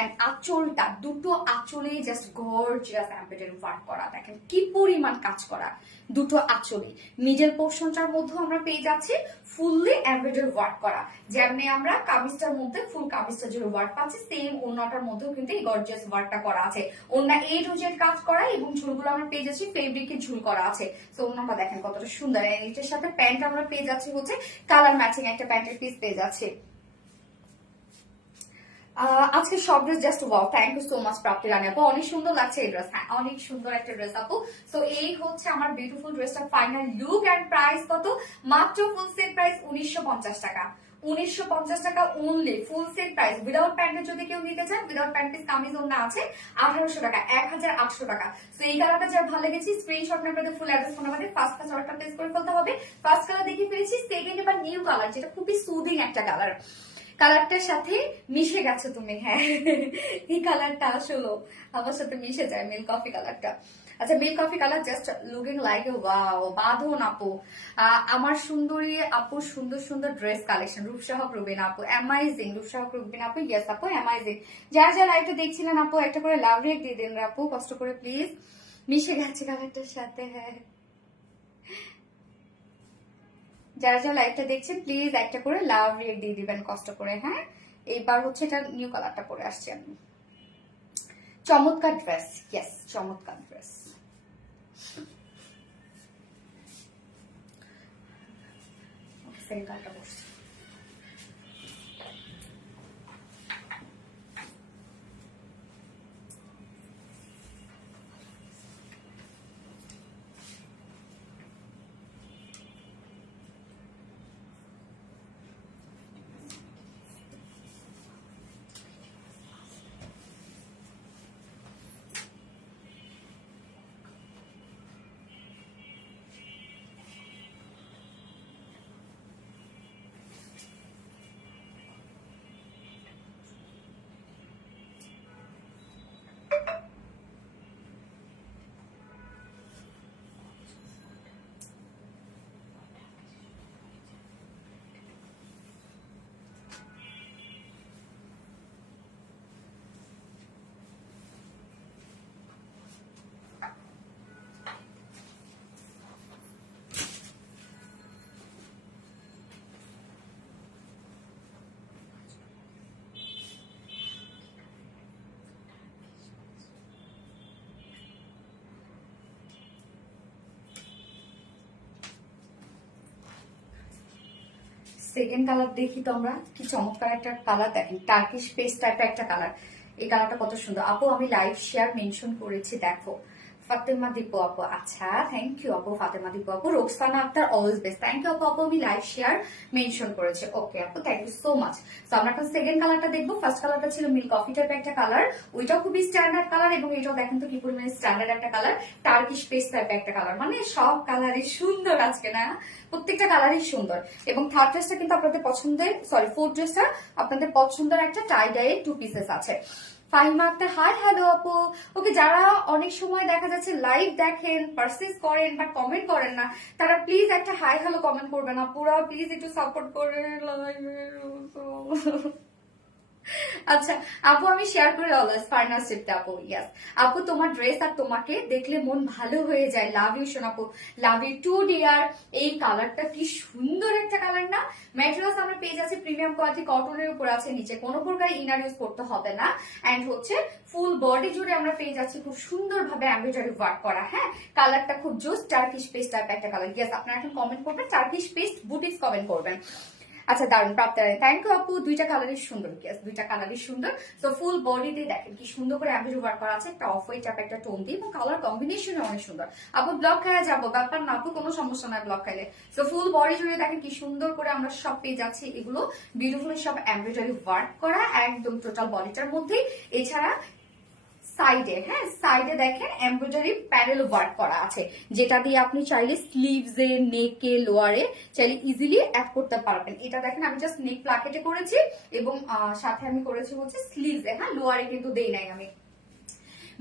এন্ড আঁচলটা, দুটো আঁচলেই জাস্ট গর্জিয়াস এমব্রয়ডারি ওয়ার্ক করা। দেখেন কি পরিমাণ কাজ করা দুটো আঁচলে। মিডল পোর্শনটার মধ্যে আমরা পেয়ে যাচ্ছি ফুললি এমব্রয়ডারি ওয়ার্ক করা। যেমনি আমরা কামিজটার মধ্যে ফুল কামিজটা জুড়ে ওয়ার্ক পাচ্ছি, সেম ওড়নাটার মধ্যেও কিন্তু এই গর্জিয়াস ওয়ার্কটা করা আছে। ওড়না A to Z কাজ করা এবং ঝুলগুলো আমরা পেয়ে যাচ্ছি ফেব্রিকের ঝুল করা আছে। তো ওড়নাটা দেখেন কতটা সুন্দর। এটার সাথে প্যান্ট আমরা পেয়ে যাচ্ছি হচ্ছে কালার ম্যাচিং একটা প্যান্টের পিস পেয়ে যাচ্ছি। আজকে সব dress just wow, thank you so much Prapti Rani আপু, অনেক সুন্দর লাগছে এই ড্রেস। হ্যাঁ অনেক সুন্দর একটা ড্রেস আপু। সো এই হচ্ছে আমার বিউটিফুল ড্রেসটার ফাইনাল লুক এন্ড প্রাইস কত, মাত্র ফুল সেট প্রাইস 1950 টাকা। 1950 টাকা অনলি ফুল সেট প্রাইস। উইদাউট প্যান্টের যদি কেউ নিতে চান, উইদাউট প্যান্ট পিস কামিজ ওড়না আছে 1800 টাকা, 1800 টাকা। তো এই কালারটা যার ভালো লেগেছে স্ক্রিনশট নাম্বার দিয়ে ফুল অ্যাড্রেস ফোন নাম্বার দিয়ে ফার্স্ট ক্লাস অর্ডারটা প্লেস করে ফেলতে হবে। ফার্স্ট কালার দেখে ফেলেছি, সেকেন্ড এবার নিউ কালার, যেটা খুবই সুদিং একটা কালার। কালারটার সাথে মিশে গেছে তুমি। হ্যাঁ এই কালারটা আসলে আমার সাথে মিশে যায়, মিল্ক কফি কালারটা। আচ্ছা milk coffee colour just looking like a wow. বাঁধন আপু, আমার সুন্দরী আপু, সুন্দর সুন্দর ড্রেস কালেকশন। রূপসাহক রুবিনা আপু অ্যামাইজিং। রূপসাহক রুবিনা আপু ইয়েস আপু অ্যামাইজিং। যারা যারা লাইভটা দেখছিলেন আপু একটা করে লাভ রেট দিয়ে দিন আপু, কষ্ট করে প্লিজ। মিশে গেছে কালারটার সাথে। হ্যাঁ যারা যারা লাইভটা দেখছেন প্লিজ একটা করে লাভ রেট দিয়ে দিবেন কষ্ট করে। হ্যাঁ এইবার হচ্ছে এটা নিউ কালারটা পরে আসছি আমি। চমৎকার ড্রেস, ইয়েস চমৎকার ড্রেস। সেকেন্ড কালারটা পরছি। সেকেন্ড কালার দেখি তো আমরা, কি চমৎকার একটা কালার। দেখেন টার্কিশ পেস্ট টাইপের একটা কালার। এই কালারটা কত সুন্দর আপু, আমি লাইভ শেয়ার মেনশন করেছি দেখো। ফাতেমা দীপু আপু, আচ্ছা থ্যাংক ইউ আপু। ফাতেমা দীপু আপু, Roksana Akter always best, thank you আপু। আপু আমি লাইভ শেয়ার মেনশন করেছি, ওকে আপু থ্যাংক ইউ সো মাচ। তো আমরা এখন সেকেন্ড কালারটা দেখবো। ফার্স্ট কালারটা ছিল মিল্ক কফি টাইপের একটা কালার, ওইটাও খুবই স্ট্যান্ডার্ড কালার এবং এটাও দেখেন তো কি পরিমাণে স্ট্যান্ডার্ড একটা কালার। টার্কিশ পেস্ট টাইপের একটা কালার, মানে সব কালারই সুন্দর আজকে না, প্রত্যেকটা কালারই সুন্দর। এবং থার্ড ড্রেসটা কিন্তু আপনাদের পছন্দের, সরি ফোর্থ ড্রেসটা আপনাদের পছন্দের একটা টাই ডাই 2 পিসেস আছে। ফাহিমা আক্তার হাই হ্যালো আপু। ওকে যারা অনেক সময় দেখা যাচ্ছে লাইভ দেখেন, পারচেজ করেন বা কমেন্ট করেন না, তারা প্লিজ একটা হাই হ্যালো কমেন্ট করবেন আপুরা, প্লিজ একটু সাপোর্ট করে লাইভে। আচ্ছা আপু, আমি শেয়ার করি অলওয়েজ ফার্নাস টিপটা আপু। ইয়েস আপু, তোমার ড্রেস আর তোমাকে দেখলে মন ভালো হয়ে যায়। লাভ ইউ সোনাপু, লাভ ইউ টু ডিয়ার। এই কালারটা কি সুন্দর একটা কালার না? ম্যাটেরিয়ালস আমরা পেয়ে যাচ্ছি প্রিমিয়াম কোয়ালিটি কটনের উপর আছে, নিচে কোনো প্রকার ইনার ইউজ করতে হবে না। এন্ড হচ্ছে ফুল বডি জুড়ে আমরা পেয়ে যাচ্ছি খুব সুন্দর ভাবে এমব্রয়ডারি ওয়ার্ক করা। হ্যাঁ, কালারটা খুব জোস টার্কিশ পেস্ট টাইপ একটা কালার। ইয়েস, আপনারা এখন কমেন্ট করবেন টার্কিশ পেস্ট বুটিক্স কমেন্ট করবেন। আচ্ছা দারুন প্রাপ্তা, থ্যাংক ইউ আপু। দুইটা কালারই সুন্দর, ইয়েস দুইটা কালারই সুন্দর। তো ফুল বডিতে দেখেন কি সুন্দর করে এমব্রয়ডারি ওয়ার্ক করা আছে, একটা অফ হোয়াইট টাইপ একটা টোন দিয়ে, এবং কালার কম্বিনেশনে অনেক সুন্দর। আপু ব্লক খাইয়া যাবো, ব্যাপার না আপু, কোনো সমস্যা নয় ব্লক খাইলে। তো ফুল বডি জুড়ে দেখেন কি সুন্দর করে আমরা সব পেয়ে যাচ্ছি, এগুলো বিউটিফুল সব এমব্রয়ডারি ওয়ার্ক করা একদম টোটাল বডিটার মধ্যে। এছাড়া সাইডে, হ্যাঁ সাইডে দেখেন এমব্রয়ডারি প্যানেল ওয়ার্ক করা আছে, যেটা দিয়ে আপনি চাইলে স্লিভসে, নেকে, লোয়ারে চাইলে ইজিলি অ্যাড করতে পারবেন। এটা দেখেন আমি জাস্ট নেক প্লাকেটে করেছি, এবং সাথে আমি করেছি হচ্ছে স্লিভসে, হ্যাঁ লোয়ারে কিন্তু দেই নাই আমি।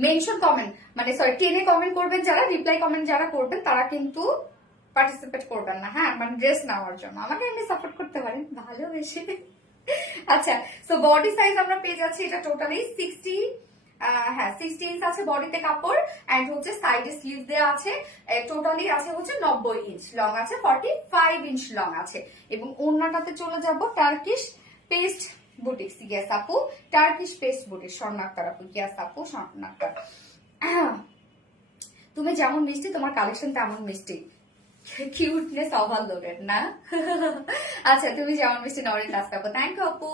মেনশন কমেন্ট মানে সরি টেনে কমেন্ট করবেন যারা, রিপ্লাই কমেন্ট যারা করবেন তারা কিন্তু পার্টিসিপেট করবেন না, হ্যাঁ মানে ড্রেস নেওয়ার জন্য। আমাকে এমনি সাপোর্ট করতে পারেন ভালোবেসে। আচ্ছা, সো বডি সাইজ আমরা পেয়ে যাচ্ছি এটা টোটালি 60, হ্যাঁ 60 ইঞ্চ আছে বডিতে কাপড়, এন্ড হচ্ছে সাইডে স্লিভ দেওয়া আছে। টোটালি আছে হচ্ছে 90 ইঞ্চ লং আছে, 45 ইঞ্চ লং আছে। এবং ওড়নাটাতে চলে যাব টার্কিশ পেস্ট বুটিক্স। ইয়েস আপু, টার্কিশ পেস্ট বুটিক্স, স্বর্ণাক্তার আপু। ইয়েস আপু স্বর্ণাক্তার। তুমি যেমন মিষ্টি তোমার কালেকশন তেমন মিষ্টি, কিউটনেস ওভারলোডেড না? আচ্ছা, তুমি যেমন মিষ্টি নরিন দাস আপু, থ্যাংক ইউ আপু।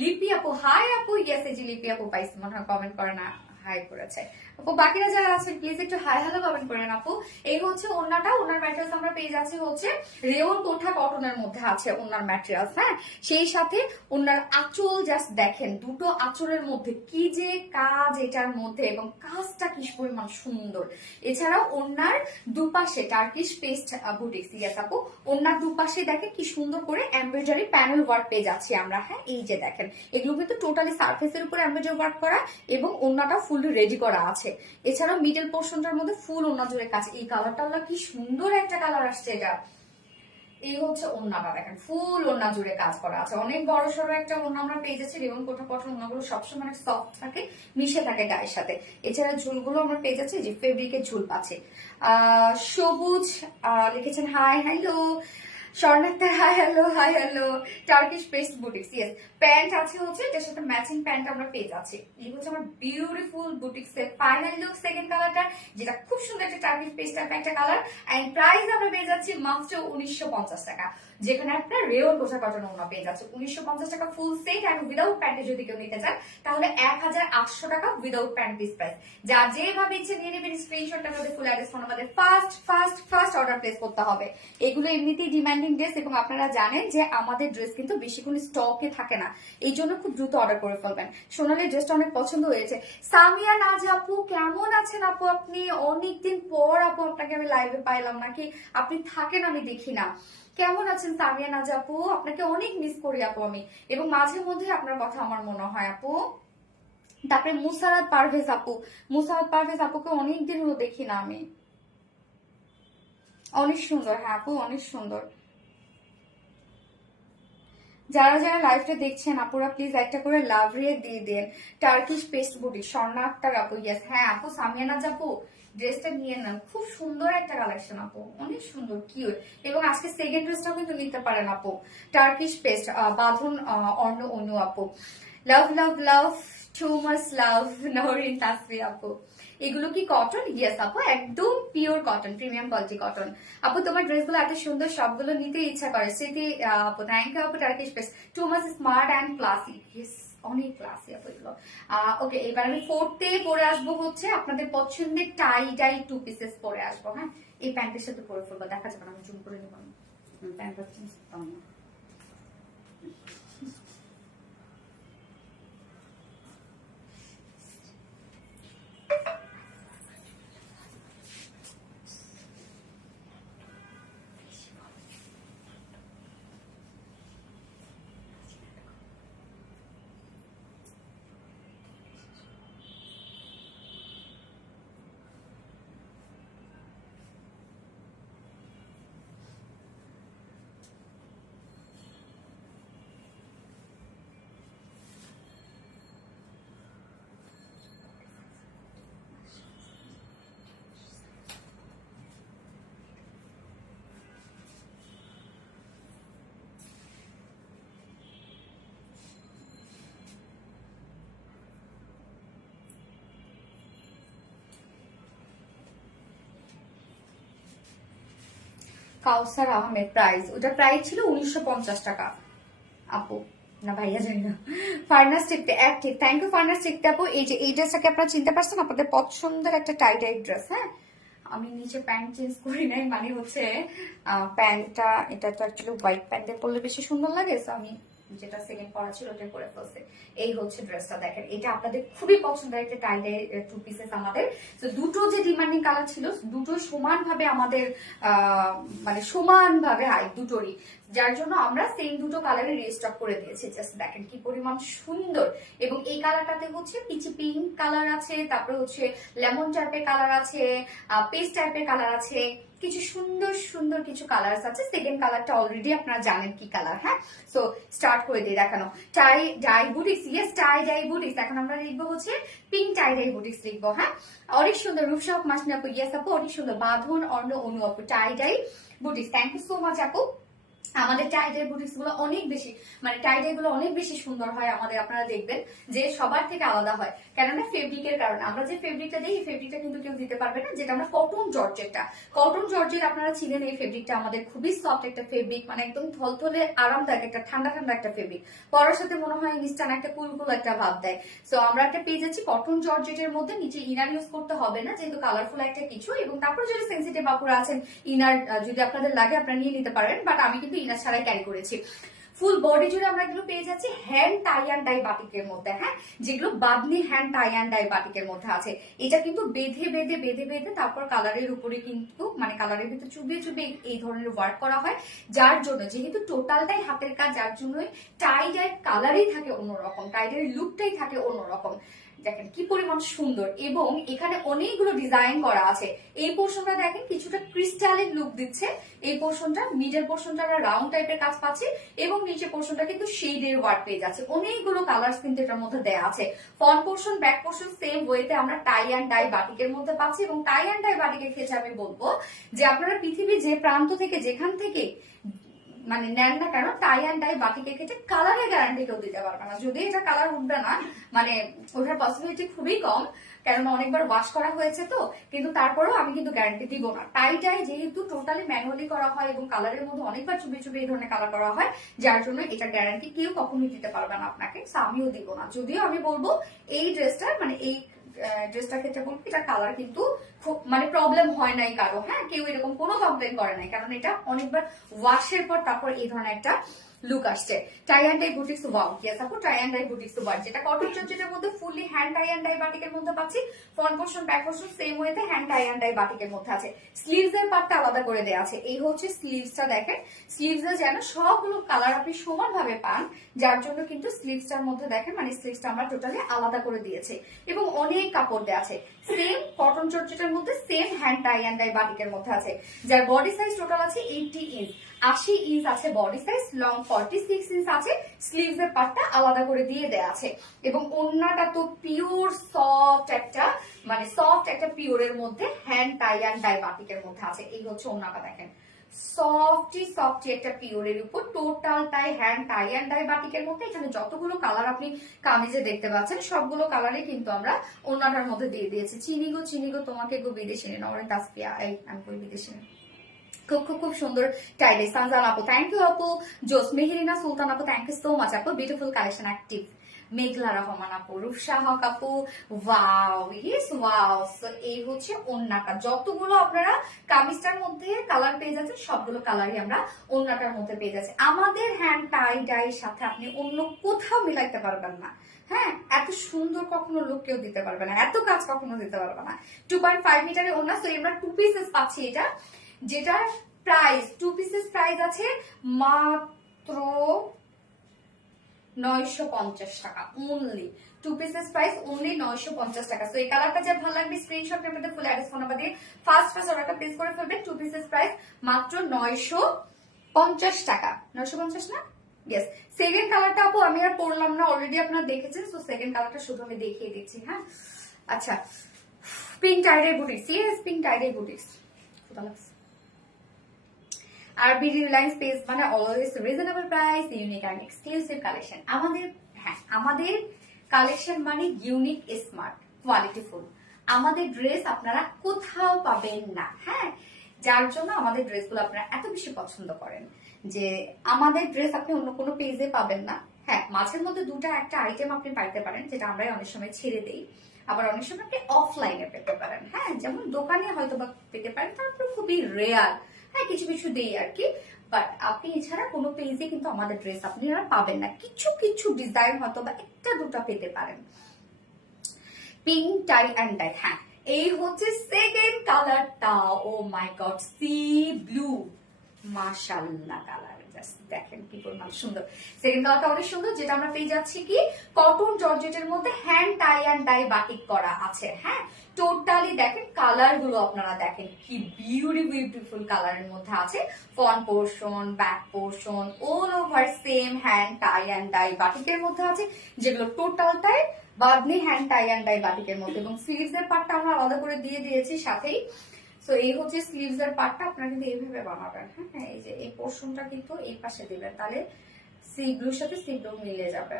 লিপি আপু, হাই আপু। ইয়েস, এই যে লিপি আপু পাইছি মনে হয়, কমেন্ট করে না, হাই করেছে আপু। বাকিরা যারা আছেন প্লিজ একটু হাই হ্যালো কমেন্ট করেন আপু। এই হচ্ছে ওড়নাটা, ওড়নার ম্যাটেরিয়ালস আমরা পেয়ে যাচ্ছি হচ্ছে রেওন কোঠা কটনের মধ্যে আছে ওড়নার ম্যাটেরিয়ালস। হ্যাঁ, সেই সাথে ওড়নার আঁচল জাস্ট দেখেন, দুটো আঁচলের মধ্যে কি যে কাজ এটার মধ্যে, এবং কাজটা কি পরিমাণ সুন্দর। এছাড়াও ওড়নার দুপাশে টার্কিশ পেস্ট বুটিক্স। ইয়েস আপু, ওড়নার দুপাশে দেখেন কি সুন্দর করে এমব্রয়ডারি প্যানেল ওয়ার্ক পেয়ে যাচ্ছি আমরা। হ্যাঁ, এই যে দেখেন এগুলো কিন্তু টোটালি সারফেসের উপর এমব্রয়ডারি ওয়ার্ক করা, এবং ওড়নাটা ফুল রেডি করা আছে। এছাড়াও মিডল পোর্শনটার মধ্যে ফুল ওড়না জুড়ে কাজ। এই কালারটা কি সুন্দর একটা কালার আসছে এটা। এই হচ্ছে ওড়নাটা দেখেন, ফুল ওড়না জুড়ে কাজ করা আছে, অনেক বড় সড়ো একটা ওড়না আমরা পেয়ে যাচ্ছি। রেওন কোঠা কটন ওড়নাগুলো সবসময় সফট থাকে, মিশে থাকে গায়ের সাথে। এছাড়া ঝুলগুলো আমরা পেয়ে যাচ্ছি যে ফেব্রিকের ঝুল পাচ্ছে। সবুজ লিখেছেন hi hello. Swarna Akter hi hello, hi hello. Turkish paste boutiques. Yes, pant আছে হচ্ছে এটার সাথে ম্যাচিং প্যান্ট আমরা পেয়ে যাচ্ছি। এই হচ্ছে আমার বিউটিফুল বুটিক্স এর ফাইনাল লুক, সেকেন্ড কালারটা, যেটা খুব সুন্দর একটা টার্কিশ পেস্ট একটা কালার। এন্ড প্রাইস আমরা পেয়ে যাচ্ছি মাত্র 1950 টাকা, যেখানে আপনার রেওন কোঠা কটন ওড়না পেয়ে যাচ্ছে 1950 টাকা ফুল সেট। এন্ড উইদাউট প্যান্টে যদি কেউ নিতে চান তাহলে 1800 টাকা উইদাউট প্যান্ট পিস প্রাইস। যা যেভাবে ইচ্ছে নিয়ে নেবেন, স্ক্রিনশটটা করে ফুল অ্যাড্রেস ফোন আমাদের first first first order place করতে হবে। এগুলো এমনিতেই ডিমান্ডিং ড্রেস, এবং আপনারা জানেন যে আমাদের ড্রেস কিন্তু বেশিক্ষণ স্টকে থাকে না, এই জন্য খুব দ্রুত অর্ডার করে ফেলবেন। সোনালির ড্রেসটা অনেক পছন্দ হয়েছে। সামিয়া নাজ আপু, কেমন আছেন আপু আপনি? অনেকদিন পর আপু আপনাকে আমি লাইভে পাইলাম, নাকি আপনি থাকেন আমি দেখি না। কেমন আছেন সামিয়া নাজ আপু? আপনাকে অনেক মিস করি আপু আমি, এবং মাঝে মধ্যে আপনার কথা আমার মনে হয় আপু। তারপরে মুসারাত পারভেজ আপু, মুসারাত পারভেজ আপুকে অনেকদিন হলো দেখি না আমি। অনেক সুন্দর, হ্যাঁ আপু অনেক সুন্দর। যারা যারা লাইভটা দেখছেন আপুরা প্লিজ একটা করে লাভ রিয়েক্ট দিয়ে দেন। টার্কিশ পেস্ট বুটি, স্বর্ণা আক্তার আপু। ইয়েস, হ্যাঁ আপু সামিয়া নাজ আপু ড্রেসটা নিয়ে নেন, খুব সুন্দর একটা কালেকশন আপু, অনেক সুন্দর কিউট। এবং আজকে সেকেন্ড ড্রেসটাও কিন্তু নিতে পারেন আপু। টার্কিশ পেস্ট বাঁধন অর্ণ অনু আপু। লাভ লাভ লাভ, too much love Norin Tasfi আপু। এগুলো কি কটন? ইয়েস আপু, একদম pure cotton, premium quality cotton. আপু তোমার ড্রেসগুলো এত সুন্দর, সবগুলো নিতে ইচ্ছা করে। স্মৃতি আপু, থ্যাংক ইউ আপু। Turkish paste too much smart and classy. Yes, অনেক ক্লাসি আপু এগুলো। ওকে, এবার আমি ফোর্থে পরে আসবো হচ্ছে আপনাদের পছন্দের টাই ডাই টু পিসেস পরে আসবো। হ্যাঁ, এই প্যান্টের সাথে পরে ফেলবো, দেখা যাবে না, আমি জুম করে নেবো। প্যান্টটা কাউসার আহমেদ প্রাইস, ওটা প্রাইস ছিল 1950 টাকা আপু, না ভাইয়া জানি না। ফার্নাস টিকতে অ্যাক্টিভ, থ্যাংক ইউ ফার্নাস টিকতে আপু। এই যে এই ড্রেসটাকে আপনারা চিনতে পারছেন, আপনাদের পছন্দের একটা টাই টাই ড্রেস। হ্যাঁ, আমি নিচে প্যান্ট চেঞ্জ করি নাই, মানে হচ্ছে প্যান্টটা, এটা তো অ্যাকচুয়ালি হোয়াইট প্যান্টে পরলে বেশি সুন্দর লাগে, তো আমি যেটা সেকেন্ড পরা ছিল ওটা করে ফেলছে। এই হচ্ছে ড্রেসটা, দেখেন এটা আপনাদের খুবই পছন্দের একটা টাই ডাই টু পিসেস আমাদের। তো দুটো যে ডিমান্ডিং কালার ছিল, দুটোই সমানভাবে আমাদের মানে সমানভাবে হাই দুটোরই, যার জন্য আমরা সেম দুটো কালারে রিস্টক করে দিয়েছি। জাস্ট দেখেন কি পরিমাণ সুন্দর। এবং এই কালারটাতে হচ্ছে পিচি পিঙ্ক কালার আছে, তারপরে হচ্ছে লেমন টাইপের কালার আছে, পেস্ট টাইপের কালার আছে, কিছু সুন্দর সুন্দর কিছু কালার আছে। সেকেন্ড কালারটা অলরেডি আপনারা জানেন কি কালার। হ্যাঁ, সো স্টার্ট করে দিয়ে দেখানো। টাই ডাই বুটিক্স, ইয়েস টাই ডাই বুটিক্স। এখন আমরা লিখবো হচ্ছে পিঙ্ক টাই ডাই বুটিক্স লিখবো। হ্যাঁ, অনেক সুন্দর। রূপসা মাসনি আপু, ইয়েস আপু অনেক সুন্দর। বাঁধন অন্য অনু আপু, tie dye boutiques, thank you so much আপু। আমাদের টাইডাই বুটিক্স গুলো অনেক বেশি, মানে টাইডাই গুলো অনেক বেশি সুন্দর হয় আমাদের। আপনারা দেখবেন যে সবার থেকে আলাদা হয়, কেননা ফেব্রিকের কারণে। আমরা যে ফেব্রিকটা দিই, এই ফেব্রিকটা কিন্তু কেউ দিতে পারবে না, যেটা আমরা কটন জর্জেটটা। কটন জর্জেট আপনারা ছিলেন, এই ফেব্রিকটা আমাদের খুবই সফট একটা ফেব্রিক, মানে একদম থলথলে আরামদায়ক একটা ঠান্ডা ঠান্ডা একটা ফেব্রিক। পরার সাথে মনে হয় ইনস্ট্যান্ট একটা কুলকুল একটা ভাব দেয়। সো আমরা একটা পেয়ে যাচ্ছি কটন জর্জেটের মধ্যে, নিচে ইনার ইউজ করতে হবে না, যেহেতু কালারফুল একটা কিছু। এবং তারপরে যদি সেন্সিটিভ আপুরা আছেন, ইনার যদি আপনাদের লাগে আপনারা নিয়ে নিতে পারেন, বাট আমি কিন্তু ইনার ছাড়াই ক্যারি করেছি। ফুল বডি জুড়ে আমরা এগুলো পেয়ে যাচ্ছি হ্যান্ড টাই অ্যান্ড ডাই বাটিকের মধ্যে। হ্যাঁ, যেগুলো Bamni hand tie and dye বাটিকের মধ্যে আছে। এটা কিন্তু বেঁধে বেঁধে বেঁধে বেঁধে তারপর কালারের উপরে কিন্তু, মানে কালারের ভিতরে চুবিয়ে চুবিয়ে এই ধরনের ওয়ার্ক করা হয়, যার জন্য যেহেতু টোটালটাই হাতের কাজ, যার জন্যই টাই ডাই কালারই থাকে অন্যরকম, টাই ডাই লুকটাই থাকে অন্যরকম। দেখেন কি পরিমাণ সুন্দর। এবং এখানে অনেকগুলো ডিজাইন করা আছে। এই পোর্শনটা দেখেন কিছুটা ক্রিস্টালের লুক দিচ্ছে, এই পোর্শনটা মিডল পোর্শনটা আমরা রাউন্ড টাইপের কাজ পাচ্ছি, এবং নিচে পোর্শনটা কিন্তু শেডের ওয়ার্ক পেয়ে যাচ্ছে। অনেকগুলো কালার কিন্তু এটার মধ্যে দেয়া আছে। Front portion back portion same ওয়েতে আমরা টাই অ্যান্ড ডাই বাটিকের মধ্যে পাচ্ছি। এবং টাই অ্যান্ড ডাই বাটিকের ক্ষেত্রে আমি বলবো যে আপনারা পৃথিবীর যে প্রান্ত থেকে যেখান থেকে মানে নেন না কেন, টাই অ্যান্ড ডাই বাটিকের ক্ষেত্রে কালারের গ্যারান্টি কেউ দিতে পারবে না। যদি এটা কালার উঠবে না, মানে ওঠার পসিবিলিটি খুবই কম, কেননা অনেকবার ওয়াশ করা হয়েছে তো, কিন্তু তারপরেও আমি কিন্তু গ্যারান্টি দিব না। টাই যেহেতু টোটালি ম্যানুয়ালি করা হয় এবং কালারের মধ্যে অনেকবার চুপি চুপি এই ধরনের কালার করা হয়, যার জন্য এটা গ্যারান্টি কেউ কখনোই দিতে পারবে না আপনাকে, আমিও দিব না। যদিও আমি বলবো এই ড্রেসটা, মানে এই ড্রেসটার ক্ষেত্রে বলবো এটা কালার কিন্তু খুব মানে প্রবলেম হয় নাই কারো। হ্যাঁ, কেউ এরকম কোনো কমপ্লেন করে নাই, কারণ এটা অনেকবার ওয়াশের পর তারপর এই ধরনের একটা লুক আসছে। Tie and dye boutiques, wow yes আপু, tie and dye boutiques wow, যেটা কটন জর্জেটের মধ্যে fully hand tie and dye বাটিকের মধ্যে পাচ্ছি। Front portion back portion same ওয়েতে হ্যান্ড টাই অ্যান্ড ডাই বাটিকের মধ্যে আছে। স্লিভস এর পার্টটা আলাদা করে দেওয়া আছে। এই হচ্ছে স্লিভসটা, দেখেন স্লিভস এ যেন সবগুলো কালার আপনি সমানভাবে পান, যার জন্য কিন্তু স্লিভসটার মধ্যে দেখেন, মানে স্লিভসটা আমরা টোটালি আলাদা করে দিয়েছি। এবং অনেক কাপড় দেওয়া আছে, সেম কটন জর্জেটের মধ্যে same hand tie and dye বাটিকের মধ্যে আছে। যার বডি সাইজ টোটাল আছে 80 ইঞ্চ, 80 ইঞ্চ আছে বডি সাইজ, লং 46 ইঞ্চ আছে। স্লিভস এর পার্টটা আলাদা করে দিয়ে দেয়া আছে। এবং ওন্নাটা তো পিওর সফট একটা, মানে সফট একটা পিওরের মধ্যে হ্যান্ড টাই অ্যান্ড ডাই বাটিকের মধ্যে আছে। এই হচ্ছে ওন্নাটা, দেখেন সফটি একটা পিওরের উপর টোটালটাই হ্যান্ড টাই অ্যান্ড ডাই বাটিকের মধ্যে। এখানে যতগুলো কালার আপনি কামিজে দেখতে পাচ্ছেন, সবগুলো কালারই কিন্তু আমরা ওন্নাটার মধ্যে দিয়ে দিয়েছি। চিনিগো তোমাকে গো বিদেশি নেই, নরেন তাসপিয়া, এই আমি কই বিদেশি নেই। খুব খুব খুব সুন্দর টাইডাই। সানজান আপু থ্যাংক ইউ আপু। জোস মেহেরিনা সুলতান আপু থ্যাংক ইউ সো মাচ আপু। Beautiful collection active. Meghla Rahman আপু, রূপসা হক আপু, ওয়াও ইয়েস ওয়াও। সো এই হচ্ছে ওন্নাটা। যতগুলো আপনারা কামিজটার মধ্যে কালার পেয়ে যাচ্ছেন, সবগুলো কালারই আমরা ওন্নাটার মধ্যে পেয়ে যাচ্ছি। আমাদের হ্যান্ড টাই ডাইয়ের সাথে আপনি অন্য কোথাও মিলাইতে পারবেন না। হ্যাঁ, এত সুন্দর কখনো লুক কেউ দিতে পারবে না, এত কাজ কখনো দিতে পারবে না। 2.5 মিটারের ওন্না। সো আমরা 2 পিসেস পাচ্ছি এটা, যেটার প্রাইস 2 পিসেস প্রাইস আছে মাত্র 950 টাকা অনলি। 2 পিসেস প্রাইস অনলি 950 টাকা। সো এই কালারটা যা ভালো লাগবে স্ক্রিনশট নেবেন, ফুল অ্যাড্রেস ফোন নাম্বার দিয়ে ফার্স্ট অর্ডারটা প্লেস করে ফেলবেন। 2 পিসেস প্রাইস মাত্র 950 টাকা। 950 না? ইয়েস। সেকেন্ড কালারটা আপু আমি আর পরলাম না, অলরেডি আপনারা দেখেছেন। সো সেকেন্ড কালারটা শুধু আমি দেখিয়ে দিচ্ছি। হ্যাঁ, আচ্ছা, pink tie dye boutiques, yes pink tie dye boutiques. RB Reliance page মানে always reasonable price, unique and exclusive collection. আমাদের কালেকশন মানে ইউনিক, স্মার্ট, কোয়ালিটিফুল। আমাদের ড্রেস আপনারা কোথাও পাবেন না। হ্যাঁ, যার জন্য আমাদের ড্রেসগুলো আপনারা এত বেশি পছন্দ করেন যে আমাদের ড্রেস আপনি অন্য কোনো পেজে পাবেন না। হ্যাঁ, মাঝের মধ্যে দুটা একটা আইটেম আপনি পাইতে পারেন, যেটা আমরা অনেক সময় ছেড়ে দিই, আবার অনেক সময় আপনি অফলাইনে পেতে পারেন। হ্যাঁ, যেমন দোকানে হয়তো বা পেতে পারেন, তারপর খুবই রেয়ার, হ্যাঁ কিছু কিছু দেই আর কি। বাট আপনি এছাড়া কোনো পেজে কিন্তু আমাদের ড্রেস আপনি আর পাবেন না। কিছু কিছু ডিজাইন হয়তো বা একটা দুটা পেতে পারেন। পিঙ্ক টাই অ্যান্ড ডাই, হ্যাঁ এই হচ্ছে সেকেন্ড কালারটা। ও মাই গড, সি ব্লু, মাশাআল্লাহ কালার জাস্ট দেখেন কি পরিমাণ সুন্দর। সেকেন্ড কালারটা অনেক সুন্দর, যেটা আমরা পেয়ে যাচ্ছি কি কটন জর্জেটের মধ্যে hand tie and dye batik করা আছে। হ্যাঁ, টোটালি দেখেন কালার গুলো আপনারা দেখেন কি বিউটিফুল কালারের মধ্যে আছে। Front portion, back portion all over same hand tie and dye বাটিকের মধ্যে আছে, যেগুলো টোটালটাই বাদনি হ্যান্ড টাই অ্যান্ড ডাই বাটিকের মধ্যে। এবং স্লিভস এর পার্টটা আমরা আলাদা করে দিয়ে দিয়েছি সাথেই। সো এই হচ্ছে স্লিভস এর পার্টটা, আপনারা কিন্তু এইভাবে বানাবেন। হ্যাঁ, এই যে এই পোর্শনটা কিন্তু এই পাশে দিবেন, তাহলে সি ব্লুর সাথে সি ব্লু মিলে যাবে।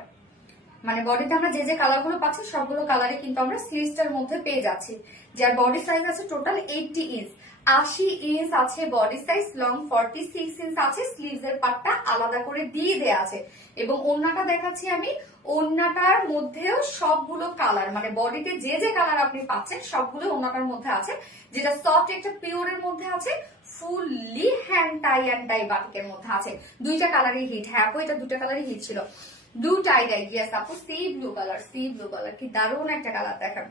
মানে বডিতে আমরা যে যে কালার গুলো পাচ্ছি সবগুলো কালারে কিন্তু আমরা স্লিভসটার মধ্যে পেয়ে যাচ্ছি। যার বডি সাইজ আছে টোটাল 80 ইঞ্চ, 80 ইঞ্চ আছে বডি সাইজ, লং 46 ইঞ্চ আছে। স্লিভস এর পার্টটা আলাদা করে দিয়ে দেয়া আছে। এবং ওড়নাটা দেখাচ্ছি আমি, ওড়নাটার মধ্যেও সবগুলো কালার, মানে বডিতে যে যে কালার আপনি পাচ্ছেন সবগুলো ওড়নাটার মধ্যে আছে, যেটা সফট একটা পিওরের মধ্যে আছে, fully hand tie and dye বাটিকের মধ্যে আছে। দুইটা কালারই হিট। হ্যাঁ আপু, এটা দুটো কালারই হিট ছিল। ব্লু টাই ডাই, ইয়েস আপু, C blue colour, C blue colour, কি দারুণ একটা কালার দেখেন।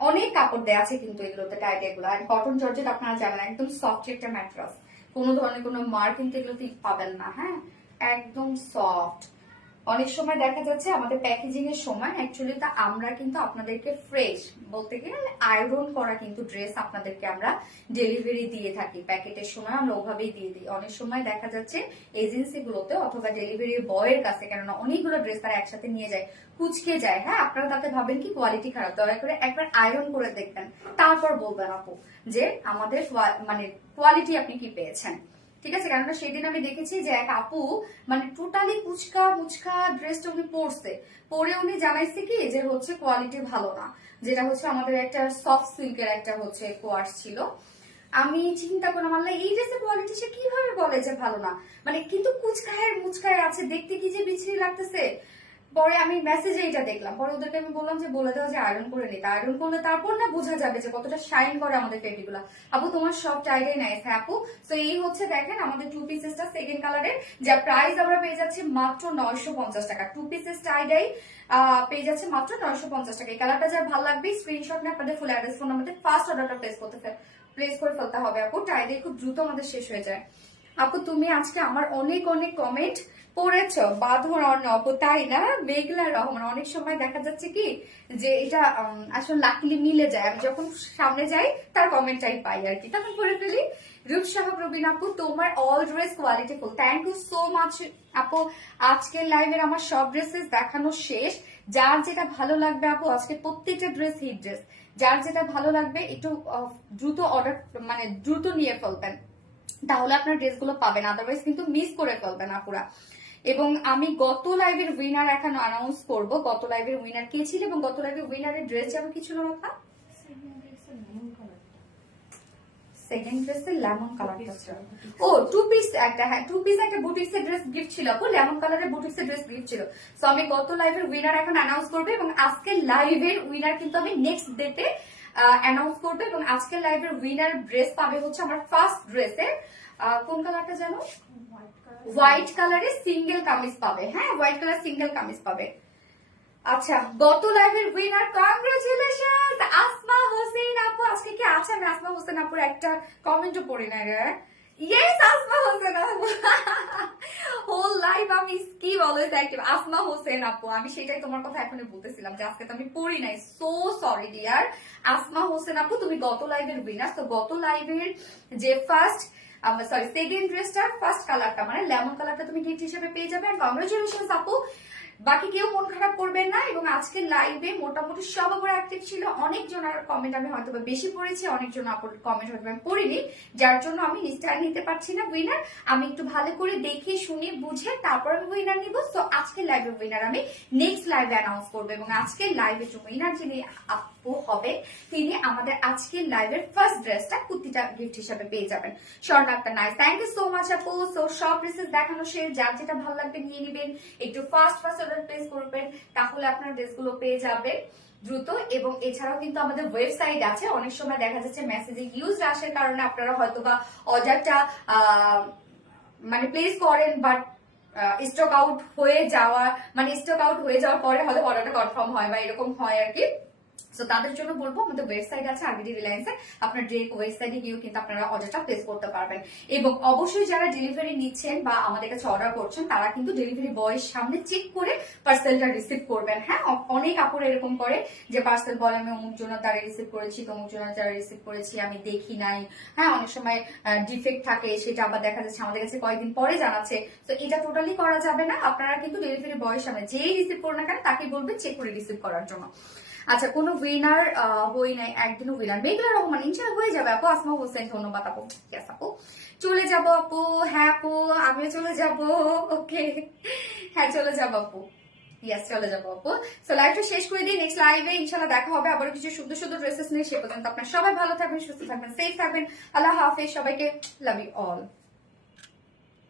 অনেক কাপড় দেয়া আছে কিন্তু এগুলোতে, টাই ডাই গুলো। আর কটন জর্জেট আপনারা জানেন একদম সফট একটা ম্যাট্রাস, কোনো ধরনের কোনো মার কিন্তু এগুলোতে পাবেন না। হ্যাঁ, একদম সফট। অনেক সময় দেখা যাচ্ছে আমাদের প্যাকেজিং এর সময় অ্যাকচুয়ালি তা আমরা কিন্তু আপনাদেরকে ফ্রেশ বলতে গেলে আয়রন করা কিন্তু ড্রেস আপনাদেরকে আমরা ডেলিভারি দিয়ে থাকি। প্যাকেটের সময় আমরা ওভাবেই দিয়ে দিই। অনেক সময় দেখা যাচ্ছে এজেন্সি গুলোতে অথবা ডেলিভারি বয়ের কাছে, কেননা অনেকগুলো ড্রেস তারা একসাথে নিয়ে যায়, কুচকে যায়। হ্যাঁ, আপনারা তাতে ভাবেন কি কোয়ালিটি খারাপ, দয়া করে একবার আয়রন করে দেখবেন, তারপর বলবেন আপু যে আমাদের মানে কোয়ালিটি আপনি কি পেয়েছেন। ঠিক আছে, কেননা সেদিন আমি দেখেছি যে এক আপু মানে টোটালি কুচকা মুচকা ড্রেসটা উনি পরছে, পরে উনি জানাইছে কি যে হচ্ছে কোয়ালিটি ভালো না, যেটা হচ্ছে আমাদের একটা সফট সিল্কের একটা হচ্ছে কোয়ার্স ছিল। আমি চিন্তা করলাম আল্লাহ এই ড্রেসের কোয়ালিটি সে কিভাবে বলে যে ভালো না, মানে কিন্তু কুচকায় মুচকায় আছে, দেখতে কি যে বিচ্ছিরি লাগতেছে। পরে আমি মেসেজে এটা দেখলাম, পরে ওদেরকে আমি বললাম যে বলে দাও যে আয়রন করে নিতে, আয়রন করলে তারপর না বোঝা যাবে যে কতটা শাইন করে আমাদের ফেব্রিকগুলো। আপু তোমার সব টাইডাই নাই। হ্যাঁ আপু, তো এই হচ্ছে দেখেন আমাদের টু পিসেসটা সেকেন্ড কালারের, যা প্রাইস আমরা পেয়ে যাচ্ছি মাত্র 950 টাকা। টু পিসেস টাইডাই পেয়ে যাচ্ছে মাত্র 950 টাকা। এই কালারটা যার ভালো লাগবে স্ক্রিনশট নিয়ে আপনাদের ফুল অ্যাড্রেস ফোন আমাদের ফার্স্ট অর্ডারটা প্লেস করে ফেলতে হবে। আপু টাইডাই খুব দ্রুত আমাদের শেষ হয়ে যায়। আপু তুমি আজকে আমার অনেক অনেক কমেন্ট পড়েছ, বাঁধন অর্ণব, তাই না? মেঘলা রহমান, অনেক সময় দেখা যাচ্ছে কি যে এটা আসলে লাকিলি মিলে যায়, আমি যখন সামনে যাই তার কমেন্টটাই পাই আর কি, তখন পড়ে ফেলি। রূপসাহ প্রবীণ আপু, তোমার all dress quality full, thank you so much আপু। আজকের লাইভের আমার সব ড্রেসেস দেখানো শেষ। যার যেটা ভালো লাগবে আপু, আজকে প্রত্যেকটা ড্রেস হিট ড্রেস, যার যেটা ভালো লাগবে একটু দ্রুত অর্ডার মানে দ্রুত নিয়ে ফেলবেন, তাহলে আপনার ড্রেসগুলো পাবেন, আদারওয়াইজ কিন্তু মিস করে ফেলবেন আপুরা। এবং আমি গত লাইভের উইনার এখন অ্যানাউন্স করব, গত লাইভের উইনার কে ছিল এবং গত লাইভের উইনারের ড্রেস যাবে কি ছিল না? সেকেন্ড ড্রেসের লেমন কালারটা ছিল। ও টু পিস একটা, হ্যাঁ টু পিস একটা বুটিক্সের ড্রেস গিফট ছিল আপু, লেমন কালারের বুটিক্সের ড্রেস গিফট ছিল। সো আমি গত লাইভের উইনার এখন অ্যানাউন্স করব এবং আজকে লাইভের উইনার কিন্তু আমি নেক্সট ডেতে অ্যানাউন্স করবো। এবং আজকের লাইভের উইনার ড্রেস পাবে হচ্ছে আমার ফার্স্ট ড্রেসের কোন কালারটা জানো, হোয়াইট কালারের সিঙ্গেল কামিজ পাবে। হ্যাঁ, হোয়াইট কালার সিঙ্গেল কামিজ পাবে। আচ্ছা, গত লাইভের উইনার কংগ্রেচুলেশন আসমা হোসেন আপু। আজকে কি আছে? আমি আসমা হোসেন আপুর একটা কমেন্টও পড়ি না রে। ইয়েস, আসমা হোসেন আপু। হোল লাইভ আমি skip always active. Asma Hossain আপু, আমি সেটাই তোমার কথা এখনই বলতেছিলাম যে আজকে তো আমি পড়ি নাই, so sorry dear. Asma Hossain আপু তুমি গত লাইভের উইনার। তো গত লাইভের যে ফার্স্ট সরি সেকেন্ড ড্রেসটার ফার্স্ট কালারটা মানে লেমন কালারটা তুমি গিফট হিসেবে পেয়ে যাবে। কংগ্রেচুলেশন আপু। বাকি কেউ মন খারাপ করবেন না। এবং আজকে লাইভে মোটামুটি সব আবার অ্যাক্টিভ ছিল, অনেকজনের কমেন্ট আমি হয়তো বেশি পড়েছি, অনেকজন কমেন্ট হয়তো আমি পড়িনি, যার জন্য আমি লিস্টে নিতে পারছি না উইনার। আমি একটু ভালো করে দেখে শুনে বুঝে তারপর আমি উইনার নিব। তো আজকে লাইভে উইনার আমি নেক্সট লাইভে অ্যানাউন্স করবো, এবং আজকে লাইভে যে উইনার যিনি আপু হবে তিনি আমাদের আজকের লাইভের ফার্স্ট ড্রেসটা কুর্তিটা গিফট হিসেবে পেয়ে যাবেন। Short nice, thank you so much আপু। সো সব ড্রেসেস দেখানো শেষ, যার যেটা ভালো লাগবে নিয়ে নেবেন, একটু ফার্স্ট অর্ডার প্লেস করবেন, তাহলে আপনার ড্রেসগুলো পেয়ে যাবেন দ্রুত। এবং এছাড়াও কিন্তু আমাদের ওয়েবসাইট আছে, অনেক সময় দেখা যাচ্ছে মেসেজে ইউজ আসার কারণে আপনারা হয়তো বা অর্ডারটা মানে প্লেস করেন, বাট স্টক আউট হয়ে যাওয়া, মানে স্টক আউট হয়ে যাওয়ার পরে হয়তো অর্ডারটা কনফার্ম হয় বা এরকম হয় আর কি। তো তাদের জন্য বলবো আমাদের ওয়েবসাইট আছে আরবিডি রিলায়েন্সে, আপনার ডিরেক্ট ওয়েবসাইটে গিয়েও কিন্তু আপনারা অর্ডারটা প্লেস করতে পারবেন। এবং অবশ্যই যারা ডেলিভারি নিচ্ছেন বা আমাদের কাছে অর্ডার করছেন তারা কিন্তু ডেলিভারি বয়ের সামনে চেক করে পার্সেলটা রিসিভ করবেন। হ্যাঁ, অনেক আপুরা এরকম করে যে পার্সেল বলে আমি অমুক জন্য তারা রিসিভ করেছি, তমুক জন্য তারা রিসিভ করেছি, আমি দেখি নাই। হ্যাঁ, অনেক সময় ডিফেক্ট থাকে, সেটা আবার দেখা যাচ্ছে আমাদের কাছে কয়েকদিন পরে জানাচ্ছে। তো এটা টোটালি করা যাবে না, আপনারা কিন্তু ডেলিভারি বয়ের সামনে যেই রিসিভ করুন না কেন তাকে বলবেন চেক করে রিসিভ করার জন্য। আচ্ছা, কোনো উইনার হই নাই, একদিনও উইনার মেঘলা রহমান ইনশাআল্লাহ হয়ে যাবে আপু। আসমা হোসেন ধন্যবাদ আপু। ইয়েস আপু, চলে যাব আপু। হ্যাঁ আপু, আমিও চলে যাব। ওকে, হ্যাঁ চলে যাব আপু। ইয়েস, চলে যাবো আপু। সো লাইভটা শেষ করে দিই, নেক্সট লাইভে ইনশাআল্লাহ দেখা হবে আবার কিছু সুন্দর সুন্দর ড্রেসেস নিয়ে। সে পর্যন্ত আপনারা সবাই ভালো থাকবেন, সুস্থ থাকবেন, সেফ থাকবেন। আল্লাহ হাফেজ সবাইকে, লাভ ইউ অল।